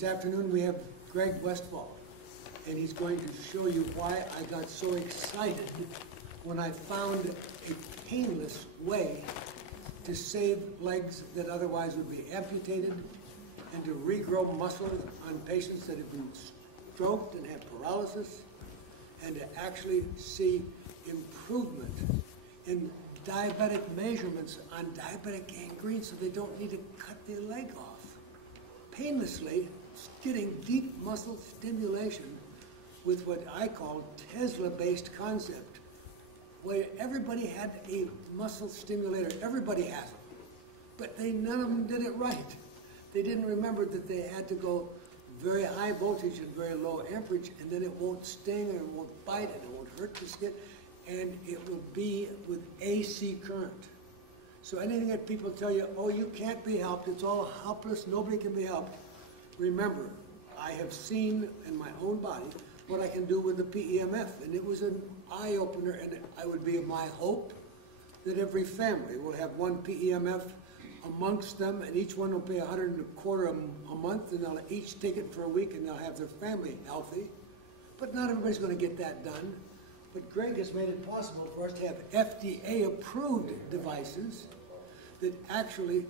This afternoon we have Greg Westfall, and he's going to show you why I got so excited when I found a painless way to save legs that otherwise would be amputated and to regrow muscle on patients that have been stroked and have paralysis, and to actually see improvement in diabetic measurements on diabetic gangrene so they don't need to cut their leg off. Painlessly getting deep muscle stimulation with what I call Tesla-based concept, where everybody had a muscle stimulator. Everybody has them, but none of them did it right. They didn't remember that they had to go very high voltage and very low amperage, and then it won't sting and it won't bite and it won't hurt the skin, and it will be with AC current. So anything that people tell you, oh, you can't be helped, it's all helpless, nobody can be helped. Remember, I have seen in my own body what I can do with the PEMF, and it was an eye-opener, and it would be my hope that every family will have one PEMF amongst them, and each one will pay $125 a month, and they'll each take it for a week, and they'll have their family healthy. But not everybody's going to get that done. But Greg has made it possible for us to have FDA-approved devices that actually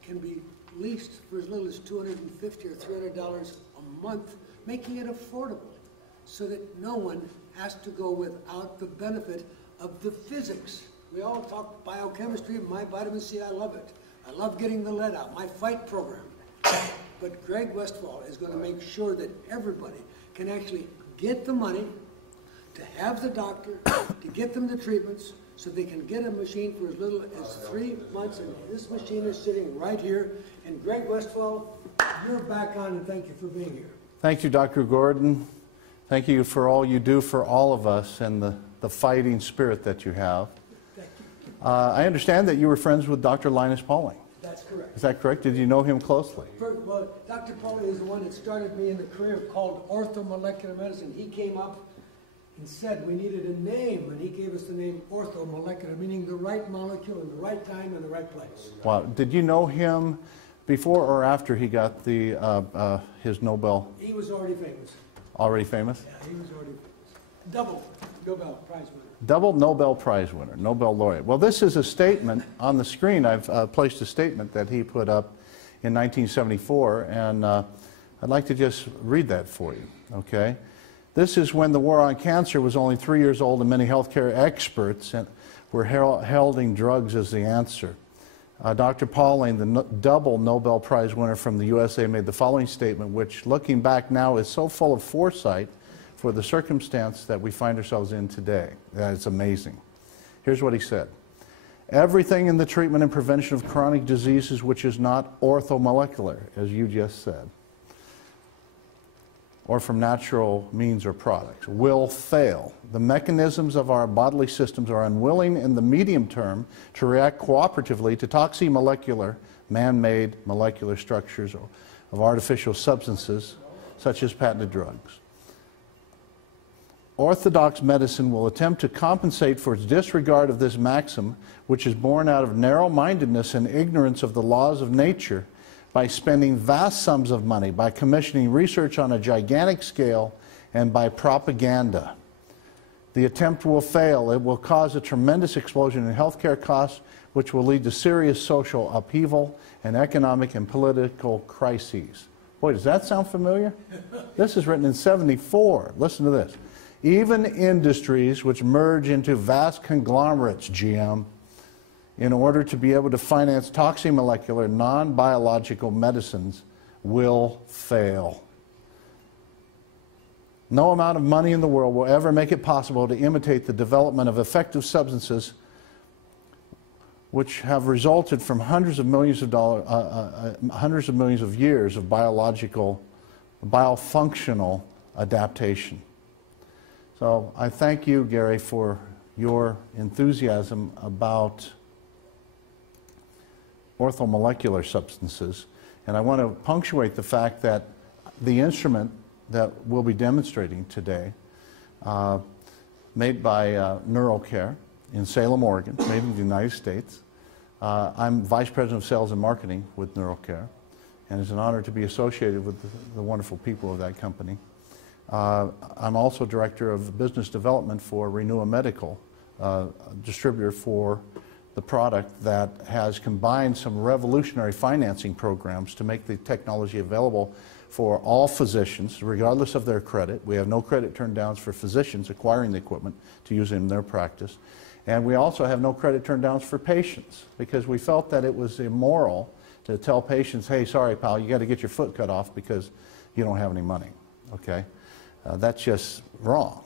can be leased for as little as $250 or $300 a month, making it affordable so that no one has to go without the benefit of the physics. We all talk biochemistry, my vitamin C, I love it. I love getting the lead out, my fight program. But Greg Westfall is going to make sure that everybody can actually get the money to have the doctor, to get them the treatments, so they can get a machine for as little as 3 months. And this machine is sitting right here. And Greg Westfall, you're back on, and thank you for being here. Thank you, Dr. Gordon. Thank you for all you do for all of us and the fighting spirit that you have. Thank you. I understand that you were friends with Dr. Linus Pauling. That's correct. Is that correct? Did you know him closely? Well, Dr. Pauling is the one that started me in the career called orthomolecular medicine. He came up and said we needed a name, and he gave us the name orthomolecular, meaning the right molecule in the right time and the right place. Wow. Did you know him before or after he got the his Nobel? He was already famous. Already famous? Yeah, he was already famous. Double Nobel Prize winner. Double Nobel Prize winner, Nobel laureate. Well, this is a statement on the screen. I've placed a statement that he put up in 1974, and I'd like to just read that for you, okay? This is when the war on cancer was only 3 years old, and many healthcare experts were heralding drugs as the answer. Dr. Pauling, the double Nobel Prize winner from the USA, made the following statement, which, looking back now, is so full of foresight for the circumstance that we find ourselves in today. That it's amazing. Here's what he said. Everything in the treatment and prevention of chronic diseases which is not orthomolecular, as you just said, or from natural means or products, will fail. The mechanisms of our bodily systems are unwilling in the medium term to react cooperatively to toximolecular, man-made molecular structures of artificial substances, such as patented drugs. Orthodox medicine will attempt to compensate for its disregard of this maxim, which is born out of narrow-mindedness and ignorance of the laws of nature, by spending vast sums of money, by commissioning research on a gigantic scale, and by propaganda. The attempt will fail. It will cause a tremendous explosion in healthcare costs, which will lead to serious social upheaval and economic and political crises. Boy, does that sound familiar? This is written in '74. Listen to this. Even industries which merge into vast conglomerates, GM, in order to be able to finance toximolecular, non-biological medicines, will fail. No amount of money in the world will ever make it possible to imitate the development of effective substances which have resulted from hundreds of millions of years of biofunctional adaptation. So I thank you, Gary, for your enthusiasm about orthomolecular substances. And I want to punctuate the fact that the instrument that we'll be demonstrating today, made by NeuroCare in Salem, Oregon, made in the United States. I'm Vice President of Sales and Marketing with NeuroCare. and it's an honor to be associated with the wonderful people of that company. I'm also director of business development for Renua Medical, a distributor for the product that has combined some revolutionary financing programs to make the technology available for all physicians, regardless of their credit. We have no credit turn downs for physicians acquiring the equipment to use in their practice. And we also have no credit turn downs for patients, because we felt that it was immoral to tell patients, hey, sorry, pal, you got to get your foot cut off because you don't have any money, okay? That's just wrong.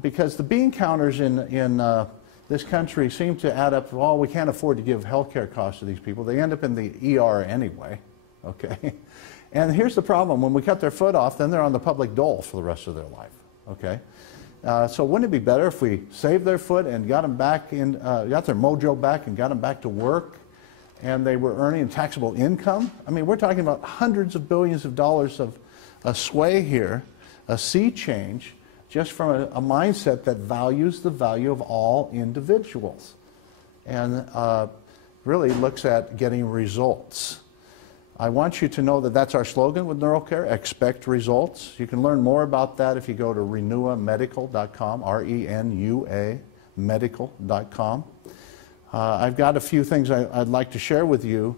Because the bean counters in this country seem to add up, well, we can't afford to give health care costs to these people. They end up in the ER anyway, okay? And here's the problem. When we cut their foot off, then they're on the public dole for the rest of their life, okay? So wouldn't it be better if we saved their foot and got them back in, got their mojo back and got them back to work, and they were earning taxable income? I mean, we're talking about hundreds of billions of dollars of a sway here, a sea change, just from a mindset that values the value of all individuals and really looks at getting results. I want you to know that that's our slogan with NeuroCare, expect results. You can learn more about that if you go to renuamedical.com, R-E-N-U-A, medical.com. I've got a few things I'd like to share with you,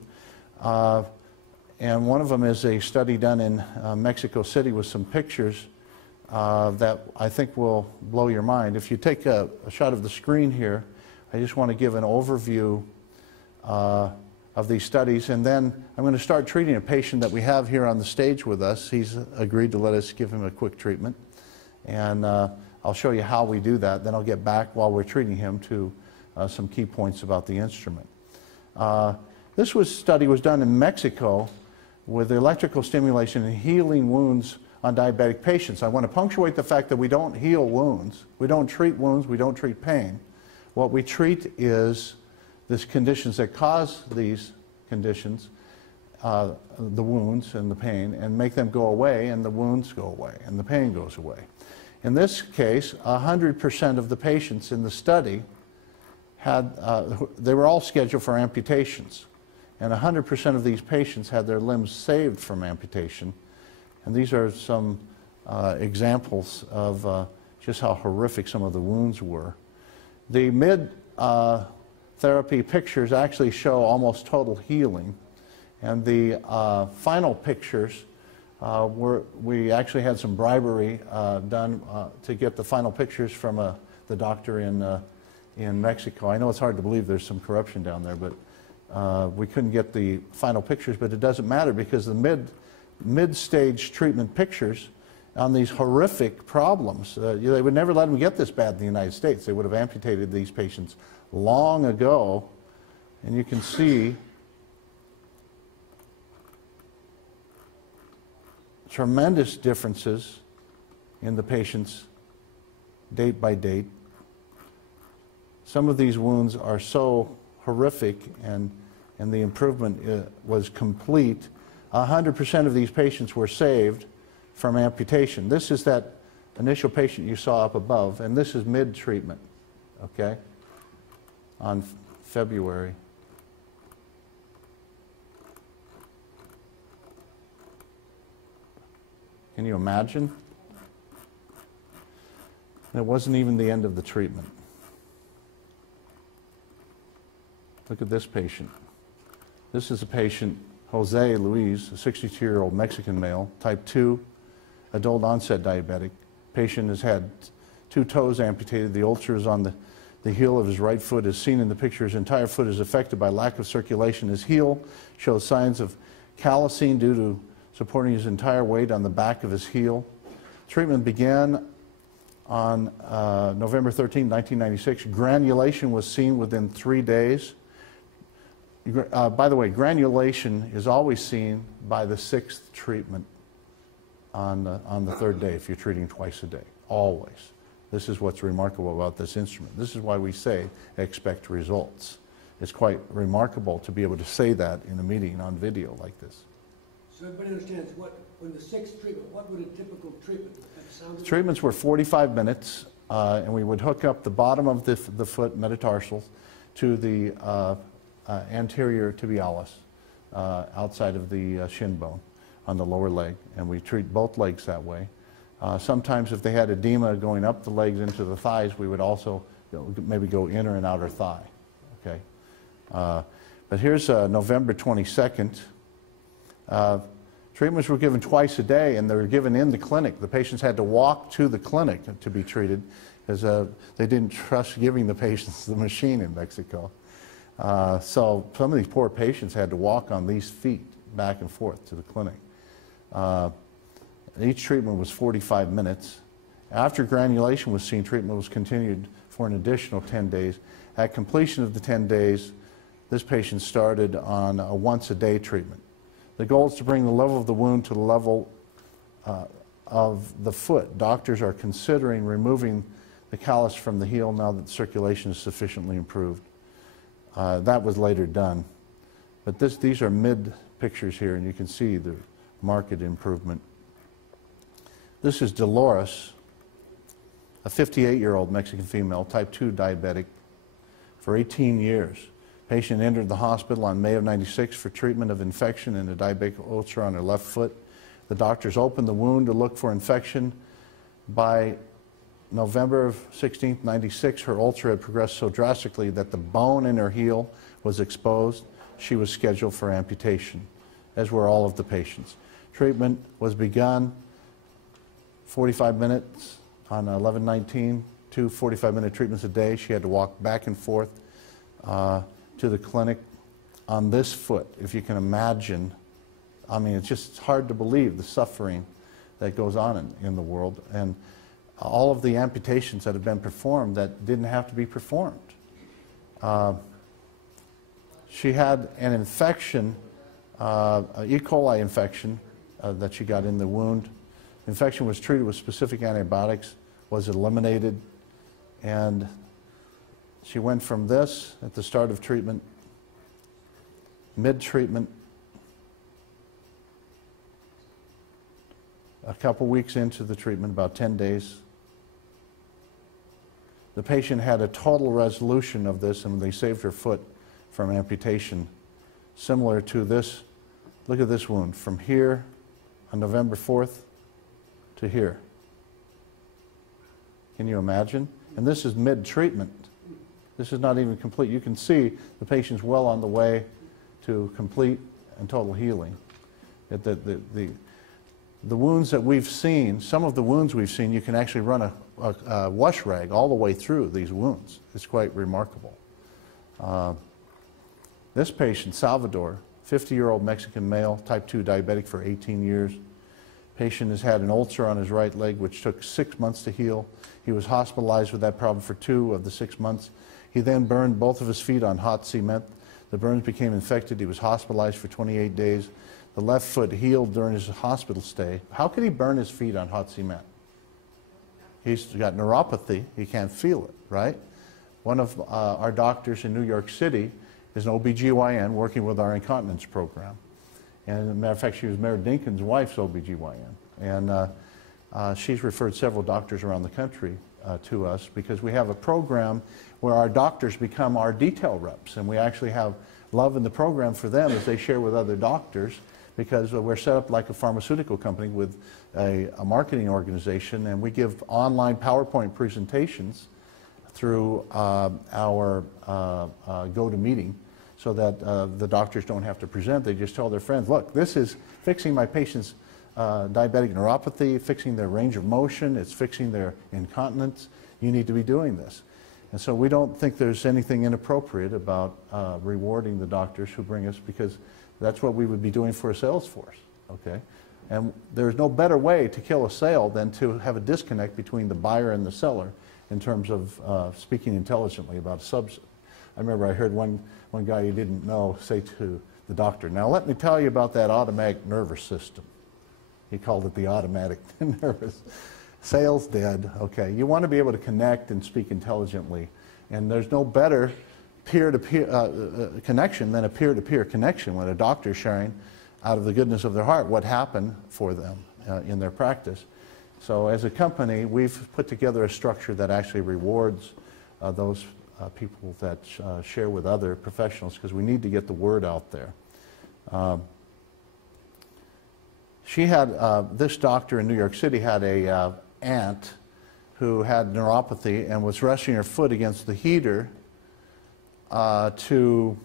and one of them is a study done in Mexico City with some pictures that I think will blow your mind. If you take a shot of the screen here, I just want to give an overview of these studies, and then I'm going to start treating a patient that we have here on the stage with us. He's agreed to let us give him a quick treatment, and I'll show you how we do that. Then I'll get back while we're treating him to some key points about the instrument. This study was done in Mexico with electrical stimulation and healing wounds on diabetic patients. I want to punctuate the fact that we don't heal wounds. We don't treat wounds. We don't treat pain. What we treat is these conditions that cause these conditions, the wounds and the pain, and make them go away, and the wounds go away, and the pain goes away. In this case, 100% of the patients in the study had, they were all scheduled for amputations, and 100% of these patients had their limbs saved from amputation. And these are some examples of just how horrific some of the wounds were. The mid-therapy pictures actually show almost total healing. And the final pictures, we actually had some bribery done to get the final pictures from the doctor in Mexico. I know it's hard to believe there's some corruption down there, but we couldn't get the final pictures, but it doesn't matter because the mid-stage treatment pictures on these horrific problems, they would never let them get this bad in the United States. They would have amputated these patients long ago, and you can see tremendous differences in the patients date by date. Some of these wounds are so horrific, and the improvement was complete. 100% of these patients were saved from amputation. This is that initial patient you saw up above, and this is mid-treatment, okay, on February. Can you imagine? And it wasn't even the end of the treatment. Look at this patient. This is a patient, Jose Luis, a 62-year-old Mexican male, type 2, adult onset diabetic. Patient has had 2 toes amputated. The ulcers on the heel of his right foot is seen in the picture. His entire foot is affected by lack of circulation. His heel shows signs of callousing due to supporting his entire weight on the back of his heel. Treatment began on November 13, 1996. Granulation was seen within 3 days. By the way, granulation is always seen by the 6th treatment on the 3rd day if you're treating twice a day, always. This is what's remarkable about this instrument. This is why we say expect results. It's quite remarkable to be able to say that in a meeting on video like this. So everybody understands when the 6th treatment, what would a typical treatment sound like? Treatments were 45 minutes, and we would hook up the bottom of the foot, metatarsals, to the anterior tibialis. outside of the shin bone on the lower leg, and we treat both legs that way. Sometimes if they had edema going up the legs into the thighs, we would also maybe go inner and outer thigh. Okay, but here's November 22nd. Treatments were given twice a day, and they were given in the clinic. The patients had to walk to the clinic to be treated because they didn't trust giving the patients the machine in Mexico. So some of these poor patients had to walk on these feet back and forth to the clinic. Each treatment was 45 minutes. After granulation was seen, treatment was continued for an additional 10 days. At completion of the 10 days, this patient started on a once-a-day treatment. The goal is to bring the level of the wound to the level of the foot. Doctors are considering removing the callus from the heel now that the circulation is sufficiently improved. That was later done. But these are mid pictures here, and you can see the marked improvement. This is Dolores, a 58-year-old Mexican female, type 2 diabetic, for 18 years. Patient entered the hospital on May of '96 for treatment of infection in a diabetic ulcer on her left foot. The doctors opened the wound to look for infection. By November of 16th, '96, her ulcer had progressed so drastically that the bone in her heel was exposed. She was scheduled for amputation, as were all of the patients. Treatment was begun 45 minutes on 11/19, 2 45-minute treatments a day. She had to walk back and forth to the clinic on this foot. If you can imagine, I mean, it's just hard to believe the suffering that goes on in the world, and all of the amputations that have been performed that didn't have to be performed. She had an infection, an E. coli infection that she got in the wound. The infection was treated with specific antibiotics, was eliminated, and she went from this at the start of treatment, mid-treatment, a couple weeks into the treatment, about 10 days. The patient had a total resolution of this, and they saved her foot from amputation, similar to this. Look at this wound, from here on November 4th to here. Can you imagine? And this is mid-treatment. This is not even complete. You can see the patient's well on the way to complete and total healing. The wounds that we've seen, some of the wounds we've seen, you can actually run a wash rag all the way through these wounds. It's quite remarkable. This patient, Salvador, 50-year-old Mexican male, type 2 diabetic for 18 years. Patient has had an ulcer on his right leg, which took 6 months to heal. He was hospitalized with that problem for 2 of the 6 months. He then burned both of his feet on hot cement. The burns became infected. He was hospitalized for 28 days. The left foot healed during his hospital stay. How could he burn his feet on hot cement? He's got neuropathy. He can't feel it, right? One of our doctors in New York City is an OBGYN working with our incontinence program. And as a matter of fact, she was Mayor Dinkins' wife's OBGYN. And she's referred several doctors around the country to us because we have a program where our doctors become our detail reps. And we actually have love in the program for them as they share with other doctors, because we're set up like a pharmaceutical company with a marketing organization, and we give online PowerPoint presentations through our GoToMeeting, so that the doctors don't have to present. They just tell their friends, look, this is fixing my patient's diabetic neuropathy, fixing their range of motion, it's fixing their incontinence. You need to be doing this. And so we don't think there's anything inappropriate about rewarding the doctors who bring us, because that's what we would be doing for a sales force, okay? And there's no better way to kill a sale than to have a disconnect between the buyer and the seller in terms of speaking intelligently about a subject. I remember I heard one guy you didn't know say to the doctor, now let me tell you about that automatic nervous system. He called it the automatic nervous. Sales dead, okay. You want to be able to connect and speak intelligently, and there's no better peer-to-peer connection than a peer-to-peer connection when a doctor is sharing out of the goodness of their heart what happened for them in their practice. So as a company, we've put together a structure that actually rewards those people that share with other professionals, because we need to get the word out there. She had, this doctor in New York City had a aunt who had neuropathy and was resting her foot against the heater to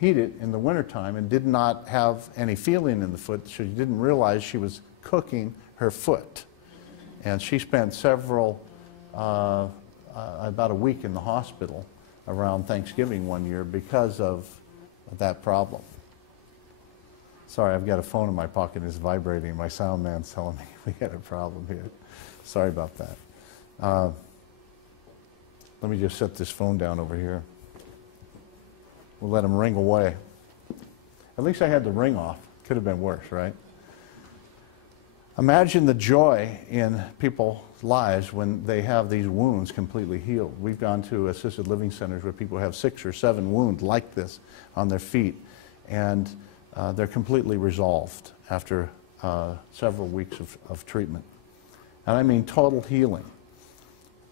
heat it in the wintertime, and did not have any feeling in the foot. She didn't realize she was cooking her foot. And she spent several, about a week in the hospital around Thanksgiving one year because of that problem. Sorry, I've got a phone in my pocket and it's vibrating. My sound man's telling me we got a problem here. Sorry about that. Let me just set this phone down over here. We'll let him ring away. At least I had the ring off. Could have been worse, right? Imagine the joy in people's lives when they have these wounds completely healed. We've gone to assisted living centers where people have 6 or 7 wounds like this on their feet, and they're completely resolved after several weeks of treatment. And I mean total healing.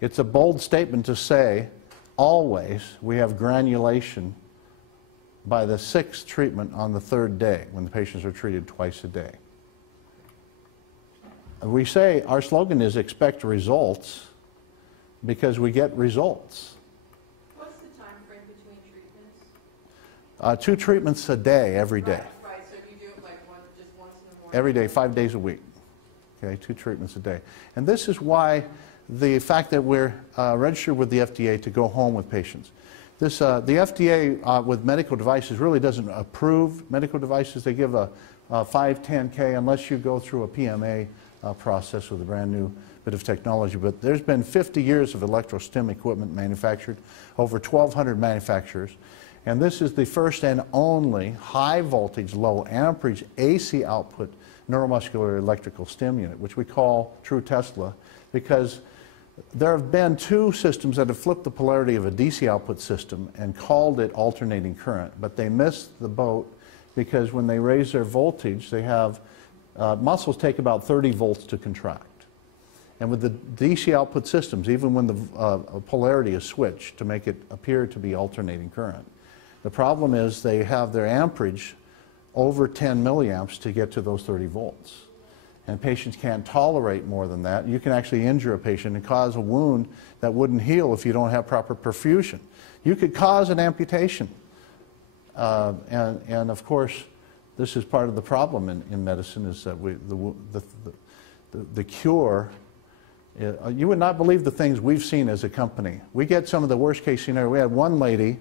It's a bold statement to say, always we have granulation by the 6th treatment on the 3rd day, when the patients are treated twice a day. We say, our slogan is expect results, because we get results. What's the time frame between treatments? 2 treatments a day, every day. Right, so if you do it like just once in the morning? Every day, 5 days a week. Okay, 2 treatments a day. And this is why the fact that we're registered with the FDA to go home with patients. This, the FDA with medical devices really doesn't approve medical devices. They give a 510K unless you go through a PMA process with a brand new bit of technology. But there's been 50 years of electrostim equipment manufactured, over 1,200 manufacturers. And this is the first and only high voltage, low amperage AC output neuromuscular electrical stim unit, which we call True Tesla, because there have been 2 systems that have flipped the polarity of a DC output system and called it alternating current, but they missed the boat because when they raise their voltage, they have muscles take about 30 volts to contract. And with the DC output systems, even when the polarity is switched to make it appear to be alternating current, the problem is they have their amperage over 10 milliamps to get to those 30 volts. And patients can't tolerate more than that. You can actually injure a patient and cause a wound that wouldn't heal if you don't have proper perfusion. You could cause an amputation. And of course, this is part of the problem in medicine, is that the cure, you would not believe the things we've seen as a company. We get some of the worst case scenario. We had one lady,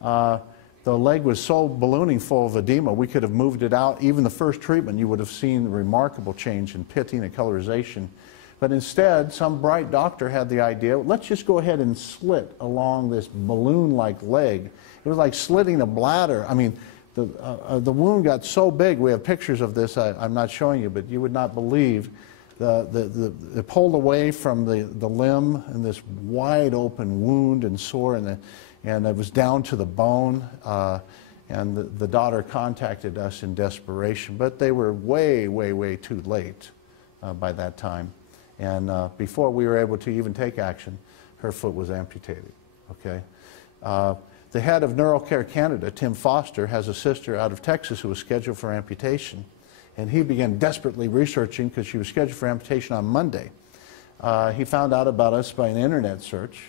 the leg was so ballooning full of edema, we could have moved it out. Even the first treatment, you would have seen a remarkable change in pitting and colorization. But instead, some bright doctor had the idea, let's just go ahead and slit along this balloon-like leg. It was like slitting a bladder. I mean, the wound got so big. We have pictures of this. I'm not showing you, but you would not believe. It pulled away from the limb in this wide open wound and sore, and it was down to the bone. And the daughter contacted us in desperation, but they were way, way, way too late by that time. And before we were able to even take action, her foot was amputated. Okay. The head of NeuroCare Canada, Tim Foster, has a sister out of Texas who was scheduled for amputation. And he began desperately researching because she was scheduled for amputation on Monday. He found out about us by an internet search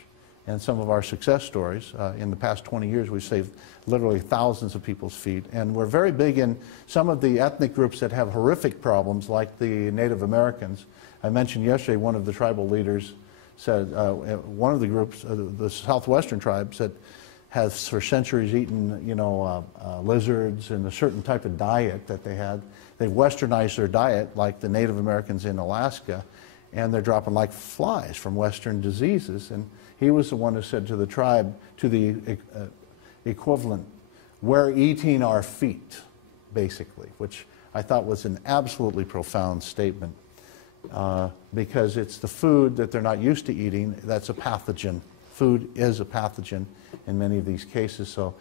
and some of our success stories. In the past 20 years, we've saved literally thousands of people's feet. And we're very big in some of the ethnic groups that have horrific problems, like the Native Americans. I mentioned yesterday one of the tribal leaders said, one of the groups, the Southwestern tribes, that has for centuries eaten, lizards and a certain type of diet that they had. They've westernized their diet like the Native Americans in Alaska, and they're dropping like flies from Western diseases. And he was the one who said to the tribe, to the equivalent, we're eating our feet, basically, which I thought was an absolutely profound statement, because it's the food that they're not used to eating that's a pathogen. Food is a pathogen in many of these cases. So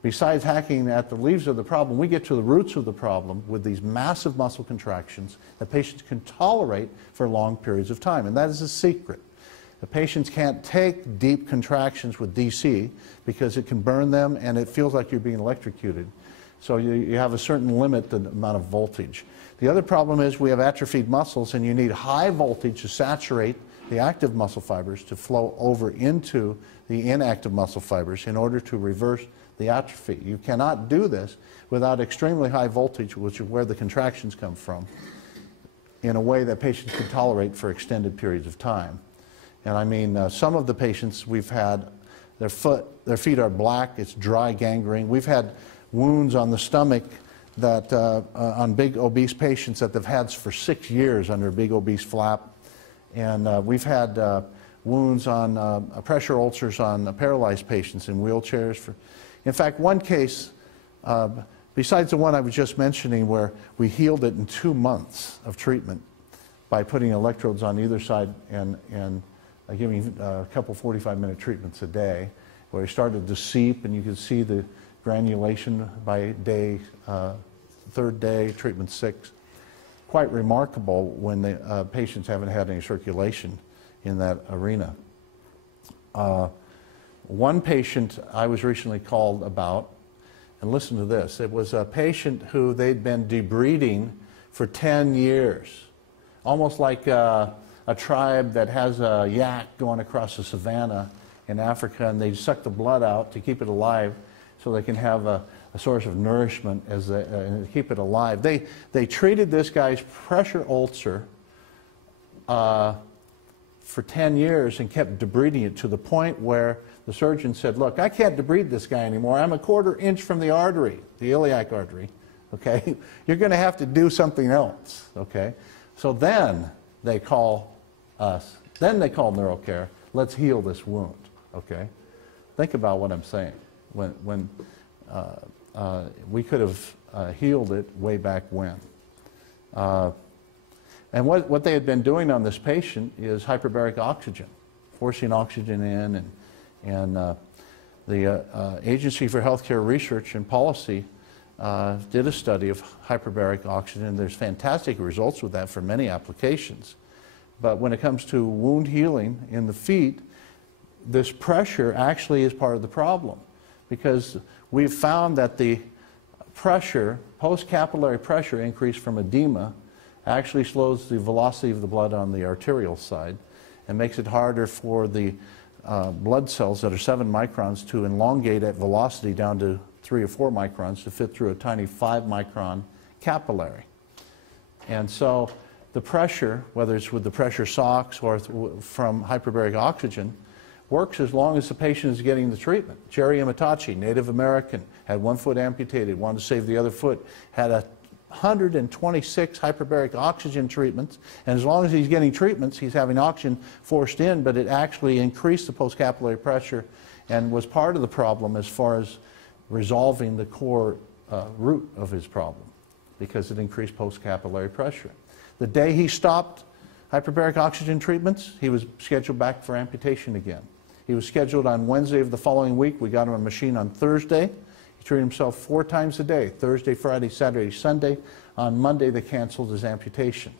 besides hacking at the leaves of the problem, we get to the roots of the problem with these massive muscle contractions that patients can tolerate for long periods of time. And that is a secret. The patients can't take deep contractions with DC because it can burn them and it feels like you're being electrocuted. So you have a certain limit, the amount of voltage. The other problem is we have atrophied muscles, and you need high voltage to saturate the active muscle fibers to flow over into the inactive muscle fibers in order to reverse the atrophy. You cannot do this without extremely high voltage, which is where the contractions come from, in a way that patients can tolerate for extended periods of time. And I mean, some of the patients we've had, their feet are black, it's dry gangrene. We've had wounds on the stomach that, on big obese patients that they've had for 6 years under a big obese flap. And we've had wounds on pressure ulcers on paralyzed patients in wheelchairs. In fact, one case, besides the one I was just mentioning where we healed it in 2 months of treatment by putting electrodes on either side and giving a couple 45-minute treatments a day, where it started to seep and you could see the granulation by day, third day, treatment 6. Quite remarkable when the patients haven't had any circulation in that arena. One patient I was recently called about, and listen to this, it was a patient who they'd been debreeding for 10 years, almost like a tribe that has a yak going across the savannah in Africa, and they suck the blood out to keep it alive so they can have a source of nourishment as and keep it alive. They treated this guy's pressure ulcer for 10 years and kept debriding it to the point where the surgeon said, look, I can't debride this guy anymore. I'm a 1/4 inch from the artery, the iliac artery, okay? You're going to have to do something else, okay? So then they call us, then they call NeuroCare, let's heal this wound, okay? Think about what I'm saying. When we could have healed it way back when. And what they had been doing on this patient is hyperbaric oxygen, forcing oxygen in, and the Agency for Healthcare Research and Policy did a study of hyperbaric oxygen, and there's fantastic results with that for many applications. But when it comes to wound healing in the feet, this pressure actually is part of the problem, because we've found that the pressure, post-capillary pressure increase from edema, actually slows the velocity of the blood on the arterial side and makes it harder for the blood cells that are 7 microns to elongate at velocity down to 3 or 4 microns to fit through a tiny 5-micron capillary. And so the pressure, whether it's with the pressure socks or from hyperbaric oxygen, works as long as the patient is getting the treatment. Jerry Imitachi, Native American, had 1 foot amputated, wanted to save the other foot, had 126 hyperbaric oxygen treatments, and as long as he's getting treatments, he's having oxygen forced in, but it actually increased the postcapillary pressure and was part of the problem as far as resolving the core root of his problem, because it increased postcapillary pressure. The day he stopped hyperbaric oxygen treatments, he was scheduled back for amputation again. He was scheduled on Wednesday of the following week. We got him a machine on Thursday. He treated himself 4 times a day, Thursday, Friday, Saturday, Sunday. On Monday, they canceled his amputation.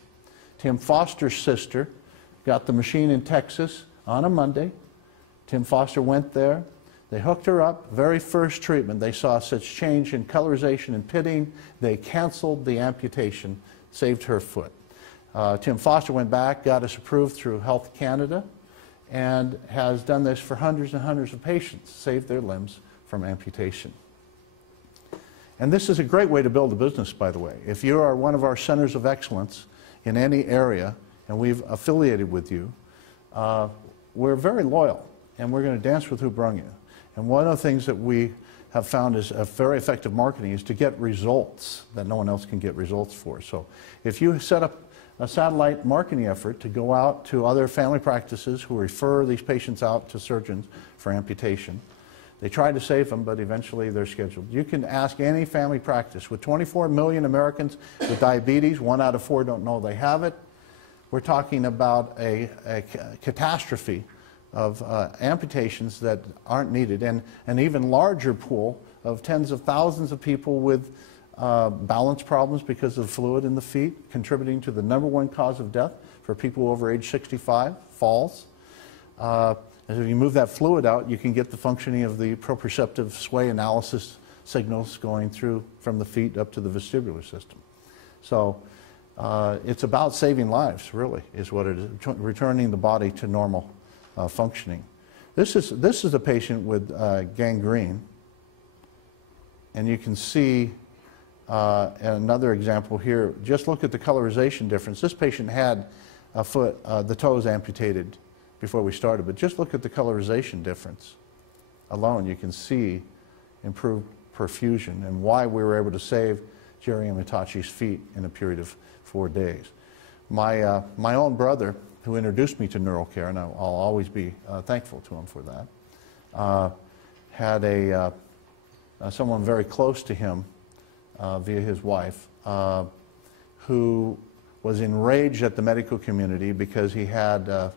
Tim Foster's sister got the machine in Texas on a Monday. Tim Foster went there. They hooked her up. Very first treatment, they saw such change in colorization and pitting, they canceled the amputation, saved her foot. Tim Foster went back, got us approved through Health Canada, and has done this for hundreds and hundreds of patients, saved their limbs from amputation. And this is a great way to build a business, by the way. If you are one of our centers of excellence in any area, and we've affiliated with you, we're very loyal, and we're going to dance with who brung you. And one of the things that we have found is a very effective marketing is to get results that no one else can get results for. So if you set up a satellite marketing effort to go out to other family practices who refer these patients out to surgeons for amputation, they try to save them, but eventually they're scheduled. You can ask any family practice. With 24 million Americans with diabetes, 1 out of 4 don't know they have it. We're talking about a catastrophe of amputations that aren't needed, and an even larger pool of tens of thousands of people with balance problems because of fluid in the feet, contributing to the #1 cause of death for people over age 65, falls. And if you move that fluid out, you can get the functioning of the proprioceptive sway analysis signals going through from the feet up to the vestibular system. So it's about saving lives, really, is what it is, returning the body to normal functioning. This is a patient with gangrene, and you can see another example here. Just look at the colorization difference. This patient had a foot, the toes amputated before we started, but just look at the colorization difference alone. You can see improved perfusion and why we were able to save Jerry Amitachi's feet in a period of 4 days. My own brother, who introduced me to neural care, and I'll always be thankful to him for that, had someone very close to him via his wife who was enraged at the medical community because he had a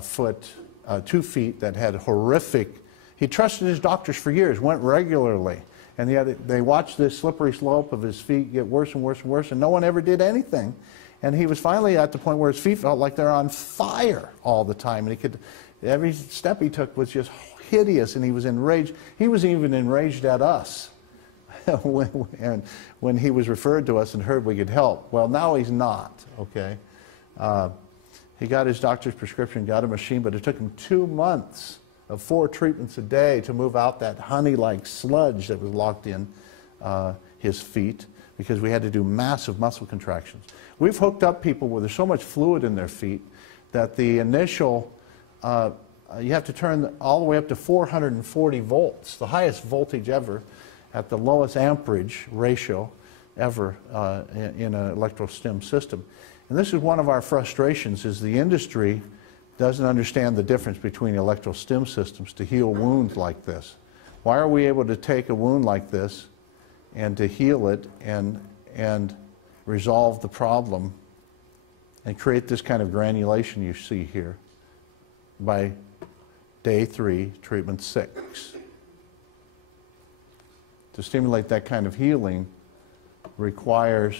foot, 2 feet that had horrific. He trusted his doctors for years, went regularly, and yet they watched this slippery slope of his feet get worse and worse and worse, and no one ever did anything. And he was finally at the point where his feet felt like they're on fire all the time, and every step he took was just hideous, and he was enraged. He was even enraged at us when he was referred to us and heard we could help. Well, now he's not, okay? He got his doctor's prescription, got a machine, but it took him 2 months of 4 treatments a day to move out that honey-like sludge that was locked in his feet, because we had to do massive muscle contractions. We've hooked up people where there's so much fluid in their feet that the initial, you have to turn all the way up to 440 volts, the highest voltage ever, at the lowest amperage ratio ever in an electrostim system. And this is one of our frustrations, is the industry doesn't understand the difference between electrostim systems to heal wounds like this. Why are we able to take a wound like this and to heal it and resolve the problem and create this kind of granulation you see here by day 3, treatment 6? To stimulate that kind of healing requires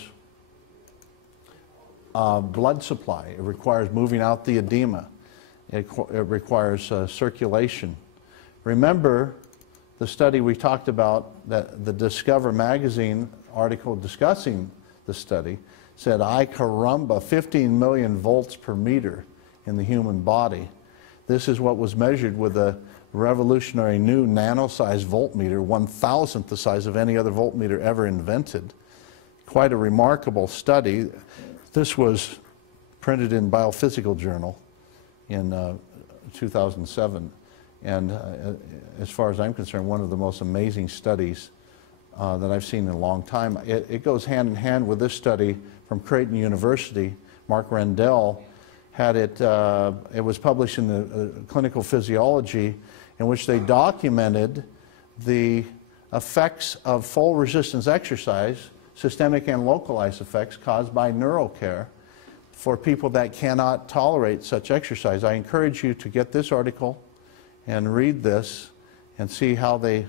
blood supply. It requires moving out the edema. It requires circulation. Remember the study we talked about, that the Discover magazine article discussing the study said, ay caramba, 15 million volts per meter in the human body. This is what was measured with a revolutionary new nano-sized voltmeter, 1,000th the size of any other voltmeter ever invented. Quite a remarkable study. This was printed in Biophysical Journal in 2007, and as far as I'm concerned, one of the most amazing studies that I've seen in a long time. It goes hand in hand with this study from Creighton University. Mark Rendell had it, it was published in the Clinical Physiology, in which they documented the effects of full resistance exercise, systemic and localized effects caused by neural care for people that cannot tolerate such exercise. I encourage you to get this article and read this and see how they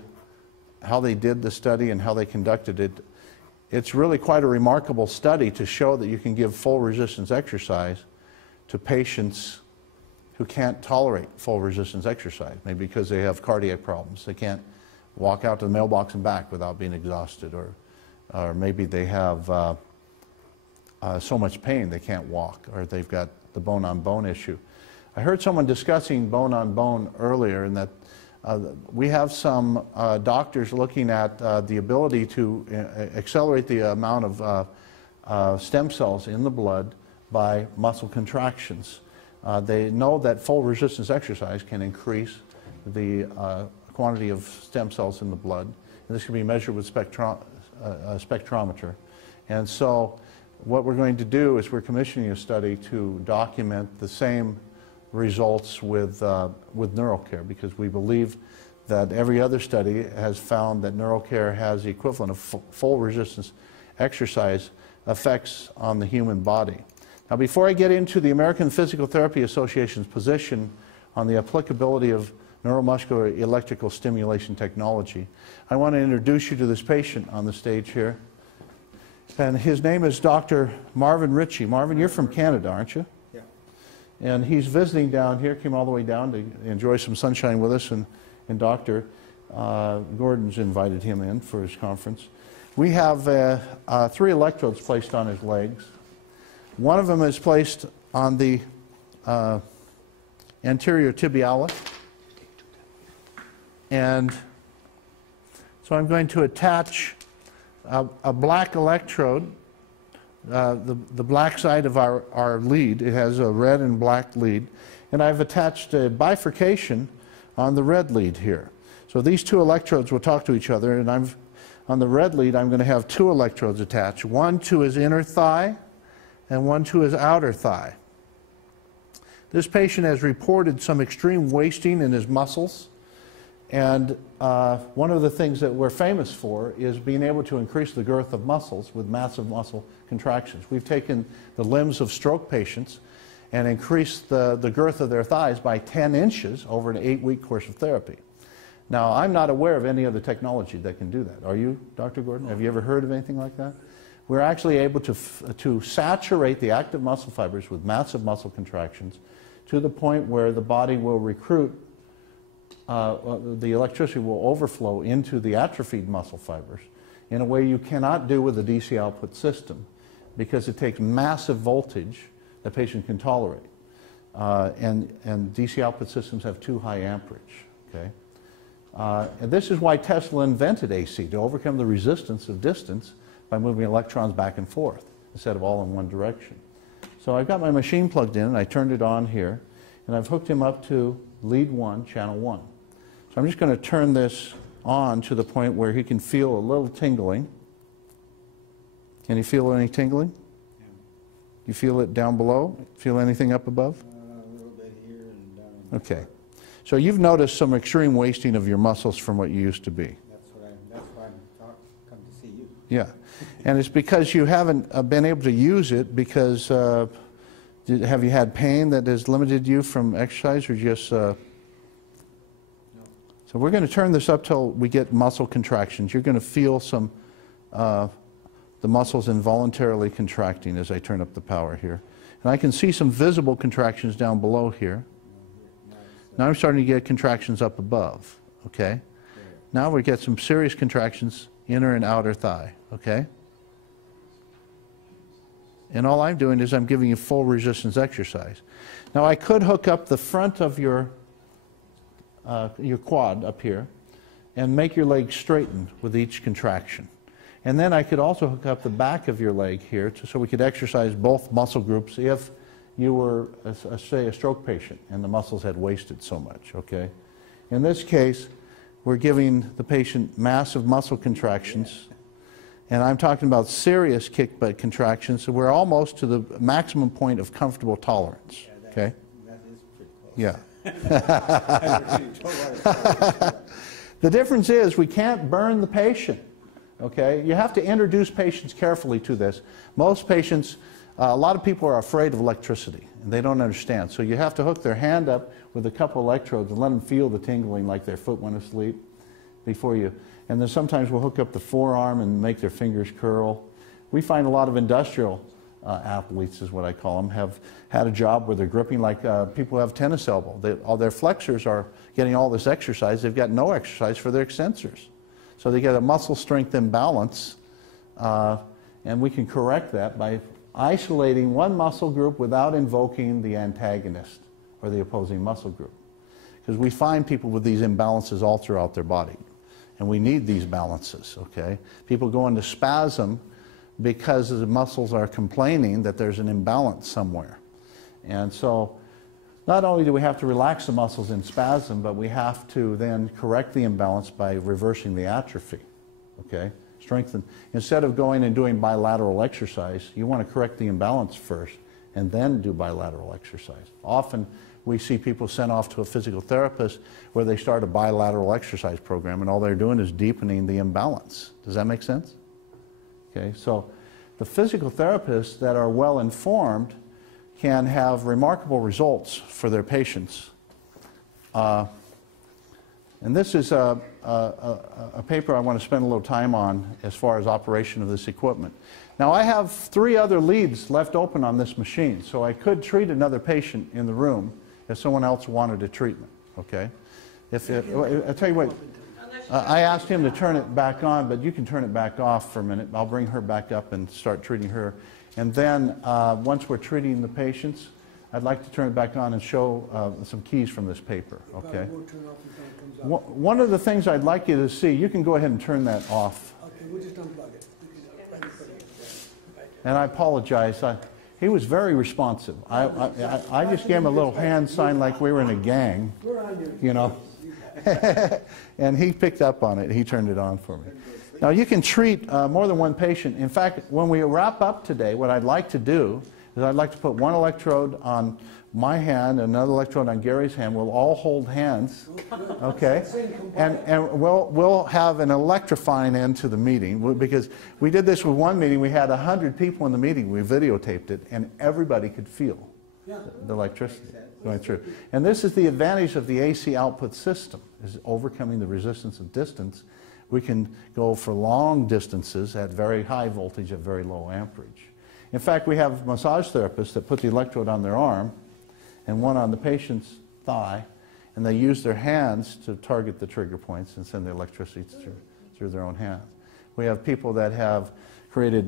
did the study and how they conducted it. It's really quite a remarkable study to show that you can give full resistance exercise to patients who can't tolerate full resistance exercise, maybe because they have cardiac problems. They can't walk out to the mailbox and back without being exhausted, or maybe they have so much pain they can't walk, or they've got the bone-on-bone issue. I heard someone discussing bone-on-bone earlier, and that we have some doctors looking at the ability to accelerate the amount of stem cells in the blood by muscle contractions. They know that full resistance exercise can increase the quantity of stem cells in the blood, and this can be measured with spectrometer. And so what we're going to do is we're commissioning a study to document the same results with neural care, because we believe that every other study has found that neural care has the equivalent of full resistance exercise effects on the human body. Now, before I get into the American Physical Therapy Association's position on the applicability of neuromuscular electrical stimulation technology, I want to introduce you to this patient on the stage here. And his name is Dr. Marvin Ritchie. Marvin, you're from Canada, aren't you? Yeah. And he's visiting down here, came all the way down to enjoy some sunshine with us. And doctor, Gordon's invited him in for his conference. We have 3 electrodes placed on his legs. One of them is placed on the anterior tibialis. And so I'm going to attach a black electrode, the black side of our lead. It has a red and black lead. And I've attached a bifurcation on the red lead here. So these 2 electrodes will talk to each other, and on the red lead I'm going to have 2 electrodes attached, one to his inner thigh and one to his outer thigh. This patient has reported some extreme wasting in his muscles, and one of the things that we're famous for is being able to increase the girth of muscles with massive muscle contractions. We've taken the limbs of stroke patients and increased the girth of their thighs by 10 inches over an 8-week course of therapy. Now, I'm not aware of any other technology that can do that. Are you, Dr. Gordon? Have you ever heard of anything like that? We're actually able to saturate the active muscle fibers with massive muscle contractions to the point where the body will recruit, the electricity will overflow into the atrophied muscle fibers in a way you cannot do with a DC output system, because it takes massive voltage the patient can tolerate. And DC output systems have too high amperage. Okay? And this is why Tesla invented AC, to overcome the resistance of distance by moving electrons back and forth instead of all in one direction. So I've got my machine plugged in, and I turned it on here, and I've hooked him up to lead 1, channel 1. So I'm just going to turn this on to the point where he can feel a little tingling. Can you feel any tingling? Yeah. You feel it down below? Feel anything up above? A little bit here and down. Okay. So you've noticed some extreme wasting of your muscles from what you used to be. That's why I'm come to see you. Yeah. And it's because you haven't been able to use it because, have you had pain that has limited you from exercise, or just... No. So we're going to turn this up till we get muscle contractions. You're going to feel some, the muscles involuntarily contracting as I turn up the power here. And I can see some visible contractions down below here. Now I'm starting to get contractions up above, okay? Now we get some serious contractions, inner and outer thigh, okay? And all I'm doing is I'm giving you full resistance exercise. Now I could hook up the front of your quad up here and make your leg straighten with each contraction. And then I could also hook up the back of your leg here so we could exercise both muscle groups if you were, say, a stroke patient and the muscles had wasted so much, okay? In this case, we're giving the patient massive muscle contractions, and I'm talking about serious kick butt contractions, so we're almost to the maximum point of comfortable tolerance, okay? That is pretty close. Yeah. The difference is we can't burn the patient, okay? You have to introduce patients carefully to this. Most patients, a lot of people are afraid of electricity, and they don't understand. So you have to hook their hand up with a couple electrodes and let them feel the tingling like their foot went asleep before you. And then sometimes we'll hook up the forearm and make their fingers curl. We find a lot of industrial athletes, is what I call them, have had a job where they're gripping like people who have tennis elbow. All their flexors are getting all this exercise. They've got no exercise for their extensors. So they get a muscle strength imbalance, and we can correct that by isolating one muscle group without invoking the antagonist or the opposing muscle group. Because we find people with these imbalances all throughout their body, and we need these balances, okay? People go into spasm because the muscles are complaining that there's an imbalance somewhere. And so not only do we have to relax the muscles in spasm, but we have to then correct the imbalance by reversing the atrophy, okay? Strengthen. Instead of going and doing bilateral exercise, you want to correct the imbalance first and then do bilateral exercise. Often we see people sent off to a physical therapist where they start a bilateral exercise program and all they're doing is deepening the imbalance. Does that make sense? Okay, so the physical therapists that are well informed can have remarkable results for their patients. And this is a paper I want to spend a little time on as far as operation of this equipment. Now I have 3 other leads left open on this machine, so I could treat another patient in the room if someone else wanted a treatment, okay? I'll tell you what. Unless I asked him to turn it back on, but you can turn it back off for a minute. I'll bring her back up and start treating her. And then once we're treating the patients, I'd like to turn it back on and show some keys from this paper, okay? We'll turn it off until it comes up. One of the things I'd like you to see, you can go ahead and turn that off. Okay, we'll just unplug it. And I apologize. He was very responsive. I just gave him a little hand sign like we were in a gang, We're on your. you know. And he picked up on it. He turned it on for me. Now, you can treat more than one patient. In fact, when we wrap up today, what I'd like to do is I'd like to put one electrode on my hand, another electrode on Gary's hand. We'll all hold hands, okay? And we'll have an electrifying end to the meeting, because we did this with one meeting. We had 100 people in the meeting. We videotaped it, and everybody could feel the electricity going through. And this is the advantage of the AC output system, is overcoming the resistance of distance. We can go for long distances at very high voltage at very low amperage. In fact, we have massage therapists that put the electrode on their arm and one on the patient's thigh, and they use their hands to target the trigger points and send the electricity through their own hands. We have people that have created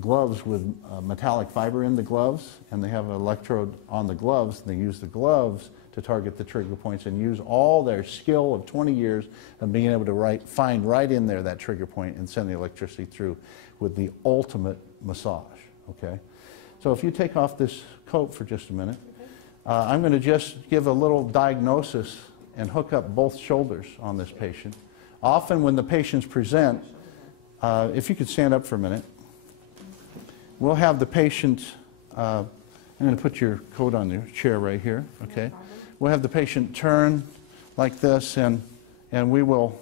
gloves with metallic fiber in the gloves, and they have an electrode on the gloves, and they use the gloves to target the trigger points and use all their skill of 20 years of being able to find right in there that trigger point and send the electricity through with the ultimate massage, okay? So if you take off this coat for just a minute, I'm going to just give a little diagnosis and hook up both shoulders on this patient. Often when the patients present, if you could stand up for a minute, we'll have the patient, I'm going to put your coat on your chair right here, okay? We'll have the patient turn like this, and we will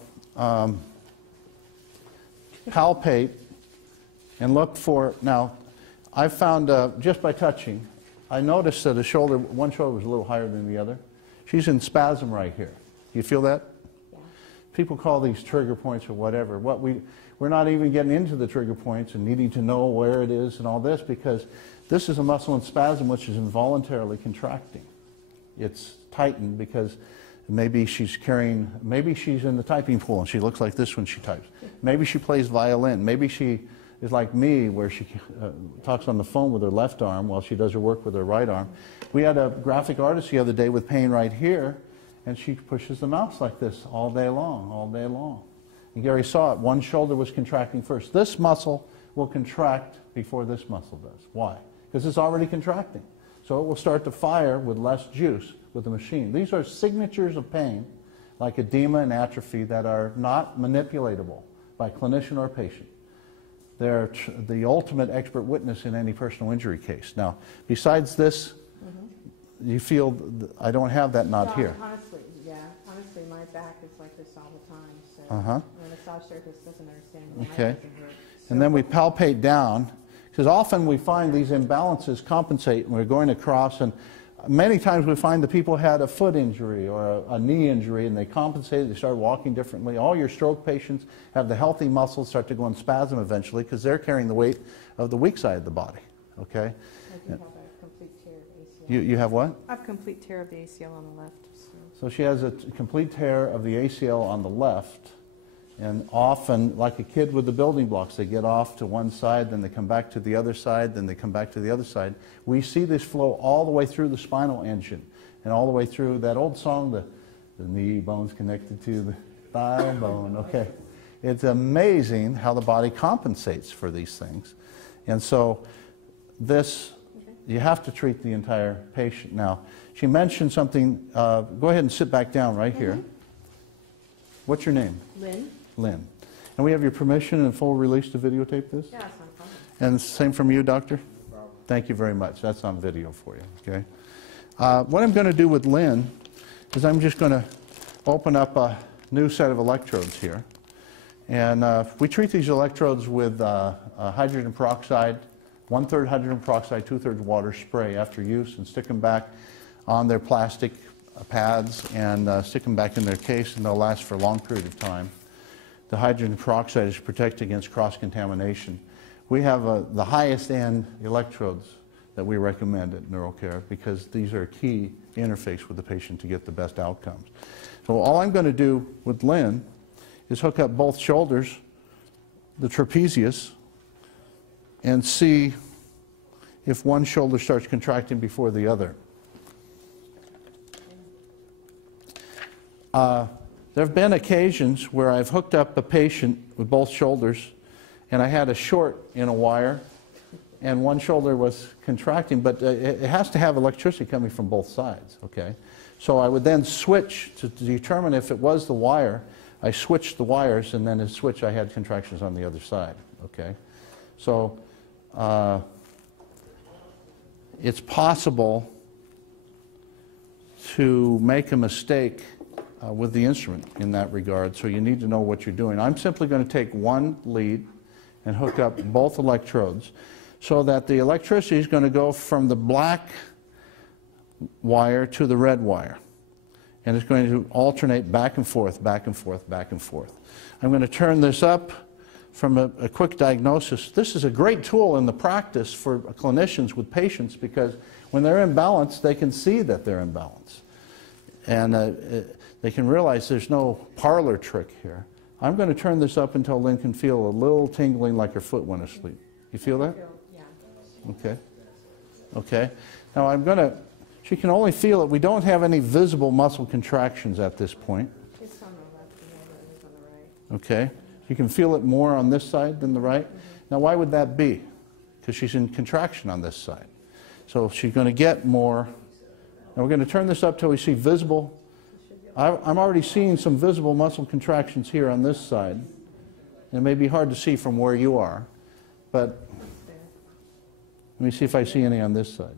palpate and look for, now, I found just by touching, I noticed that one shoulder was a little higher than the other. She's in spasm right here. You feel that? Yeah. People call these trigger points or whatever. We're not even getting into the trigger points and needing to know where it is and all this, because this is a muscle in spasm which is involuntarily contracting. It's tightened because maybe she's in the typing pool and she looks like this when she types. Maybe she plays violin. Maybe she is like me, where she talks on the phone with her left arm while she does her work with her right arm. We had a graphic artist the other day with pain right here, and she pushes the mouse like this all day long, all day long. And Gary saw it. One shoulder was contracting first. This muscle will contract before this muscle does. Why? Because it's already contracting. So it will start to fire with less juice with the machine. These are signatures of pain, like edema and atrophy, that are not manipulatable by clinician or patient. They're the ultimate expert witness in any personal injury case. Now, besides this, you feel, I don't have that knot here. Honestly, my back is like this all the time. So the massage therapist doesn't understand why it doesn't hurt. And then we palpate down, because often we find these imbalances compensate when we're going across, and many times we find that people had a foot injury or a knee injury, and they compensated, they started walking differently. All your stroke patients have the healthy muscles start to go in spasm eventually, because they're carrying the weight of the weak side of the body, okay? I do have a complete tear of ACL. You have what? I have a complete tear of the ACL on the left. So she has a complete tear of the ACL on the left, and often, like a kid with the building blocks, they get off to one side, then they come back to the other side, then they come back to the other side. We see this flow all the way through the spinal engine, and all the way through that old song, the knee bone's connected to the thigh bone, okay? It's amazing how the body compensates for these things. And so this, you have to treat the entire patient. Now, she mentioned something, go ahead and sit back down right here. What's your name? Lynn? Lynn. And we have your permission and full release to videotape this? Yeah, it's not a problem. And same from you, doctor? Thank you very much. That's on video for you, okay? What I'm going to do with Lynn is I'm just going to open up a new set of electrodes here. And we treat these electrodes with hydrogen peroxide, 1/3 hydrogen peroxide, 2/3 water spray after use, and stick them back on their plastic pads and stick them back in their case, and they'll last for a long period of time. The hydrogen peroxide is to protect against cross-contamination. We have the highest end electrodes that we recommend at NeuroCare, because these are a key interface with the patient to get the best outcomes. So all I'm going to do with Lynn is hook up both shoulders, the trapezius, and see if one shoulder starts contracting before the other. There have been occasions where I've hooked up a patient with both shoulders and I had a short in a wire and one shoulder was contracting, but it has to have electricity coming from both sides, okay? So I would then switch to determine if it was the wire. I switched the wires, and then in switch I had contractions on the other side, okay? So it's possible to make a mistake with the instrument in that regard, so you need to know what you're doing. I'm simply going to take one lead and hook up both electrodes so that the electricity is going to go from the black wire to the red wire. And it's going to alternate back and forth, back and forth, back and forth. I'm going to turn this up from a quick diagnosis. This is a great tool in the practice for clinicians with patients because when they're imbalanced, they can see that they're imbalanced. And they can realize there's no parlor trick here. I'm going to turn this up until Lynn can feel a little tingling like her foot went asleep. You feel that? Yeah. Okay. Okay. Now I'm going to, she can only feel it. We don't have any visible muscle contractions at this point. It's on the left and the other is on the right. Okay. You can feel it more on this side than the right. Now why would that be? Because she's in contraction on this side. So she's going to get more. And we're going to turn this up till we see visible. I'm already seeing some visible muscle contractions here on this side. It may be hard to see from where you are, but let me see if I see any on this side.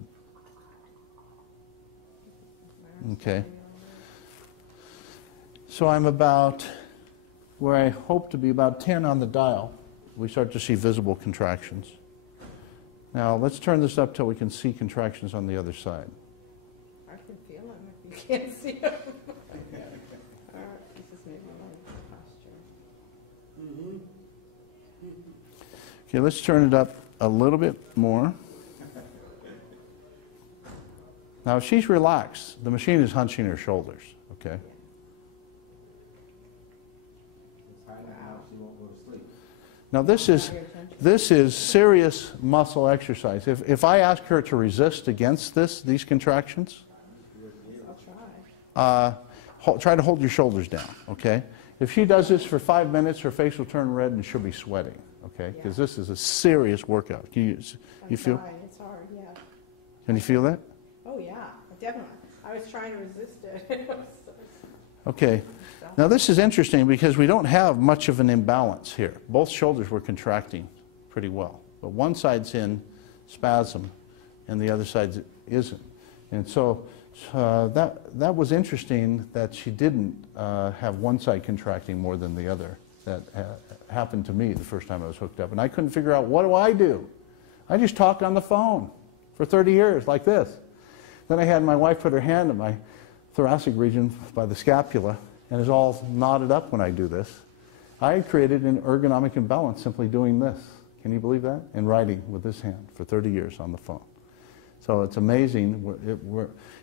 Okay. So I'm about where I hope to be, about 10 on the dial. We start to see visible contractions. Now let's turn this up till we can see contractions on the other side. I can feel them if you can't see them. This is maybe my posture. Okay, let's turn it up a little bit more. Now, if she's relaxed, the machine is hunching her shoulders, okay? Now, this is serious muscle exercise. If I ask her to resist against these contractions, try to hold your shoulders down, okay? If she does this for 5 minutes, her face will turn red and she'll be sweating, okay? Because this is a serious workout. Can you feel? It's hard, yeah. Can you feel that? Oh, yeah, definitely. I was trying to resist it. Okay. Now this is interesting because we don't have much of an imbalance here. Both shoulders were contracting pretty well, but one side's in spasm and the other side isn't. And so that was interesting that she didn't have one side contracting more than the other. That happened to me the first time I was hooked up, and I couldn't figure out, what do? I just talk on the phone for 30 years like this. Then I had my wife put her hand in my thoracic region by the scapula, and it's all knotted up when I do this. I had created an ergonomic imbalance simply doing this. Can you believe that? And writing with this hand for 30 years on the phone. So it's amazing.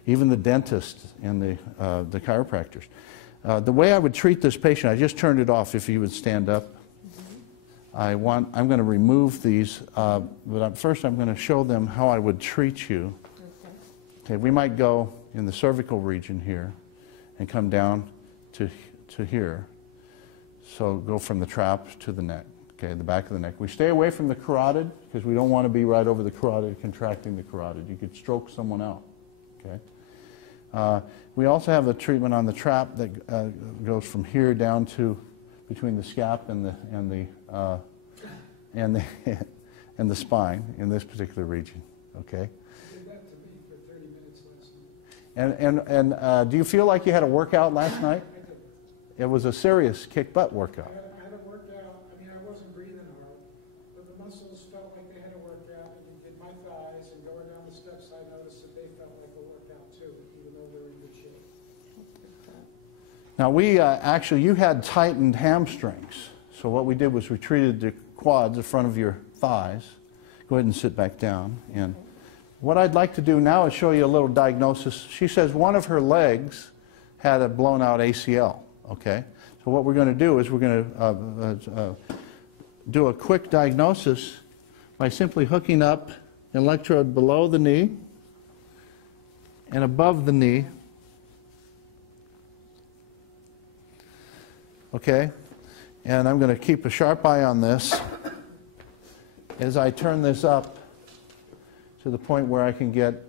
Even the dentists and the chiropractors. The way I would treat this patient, I just turned it off if you would stand up. I'm going to remove these, but first I'm going to show them how I would treat you. Okay, we might go in the cervical region here and come down to here. So go from the trap to the neck, okay, the back of the neck. We stay away from the carotid because we don't want to be right over the carotid, contracting the carotid. You could stroke someone out, okay? We also have a treatment on the trap that goes from here down to between the scap and the spine in this particular region, okay? And do you feel like you had a workout last night? It was a serious kick butt workout. I had a workout. I mean, I wasn't breathing hard, but the muscles felt like they had a workout. And in my thighs and going down the steps, I noticed that they felt like a workout too, even though they're in good shape. Now you had tightened hamstrings. So what we did was we treated the quads, the front of your thighs. Go ahead and sit back down. And what I'd like to do now is show you a little diagnosis. She says one of her legs had a blown out ACL, okay? So So what we're going to do is we're going to do a quick diagnosis by simply hooking up an electrode below the knee and above the knee. Okay? And I'm going to keep a sharp eye on this as I turn this up to the point where I can get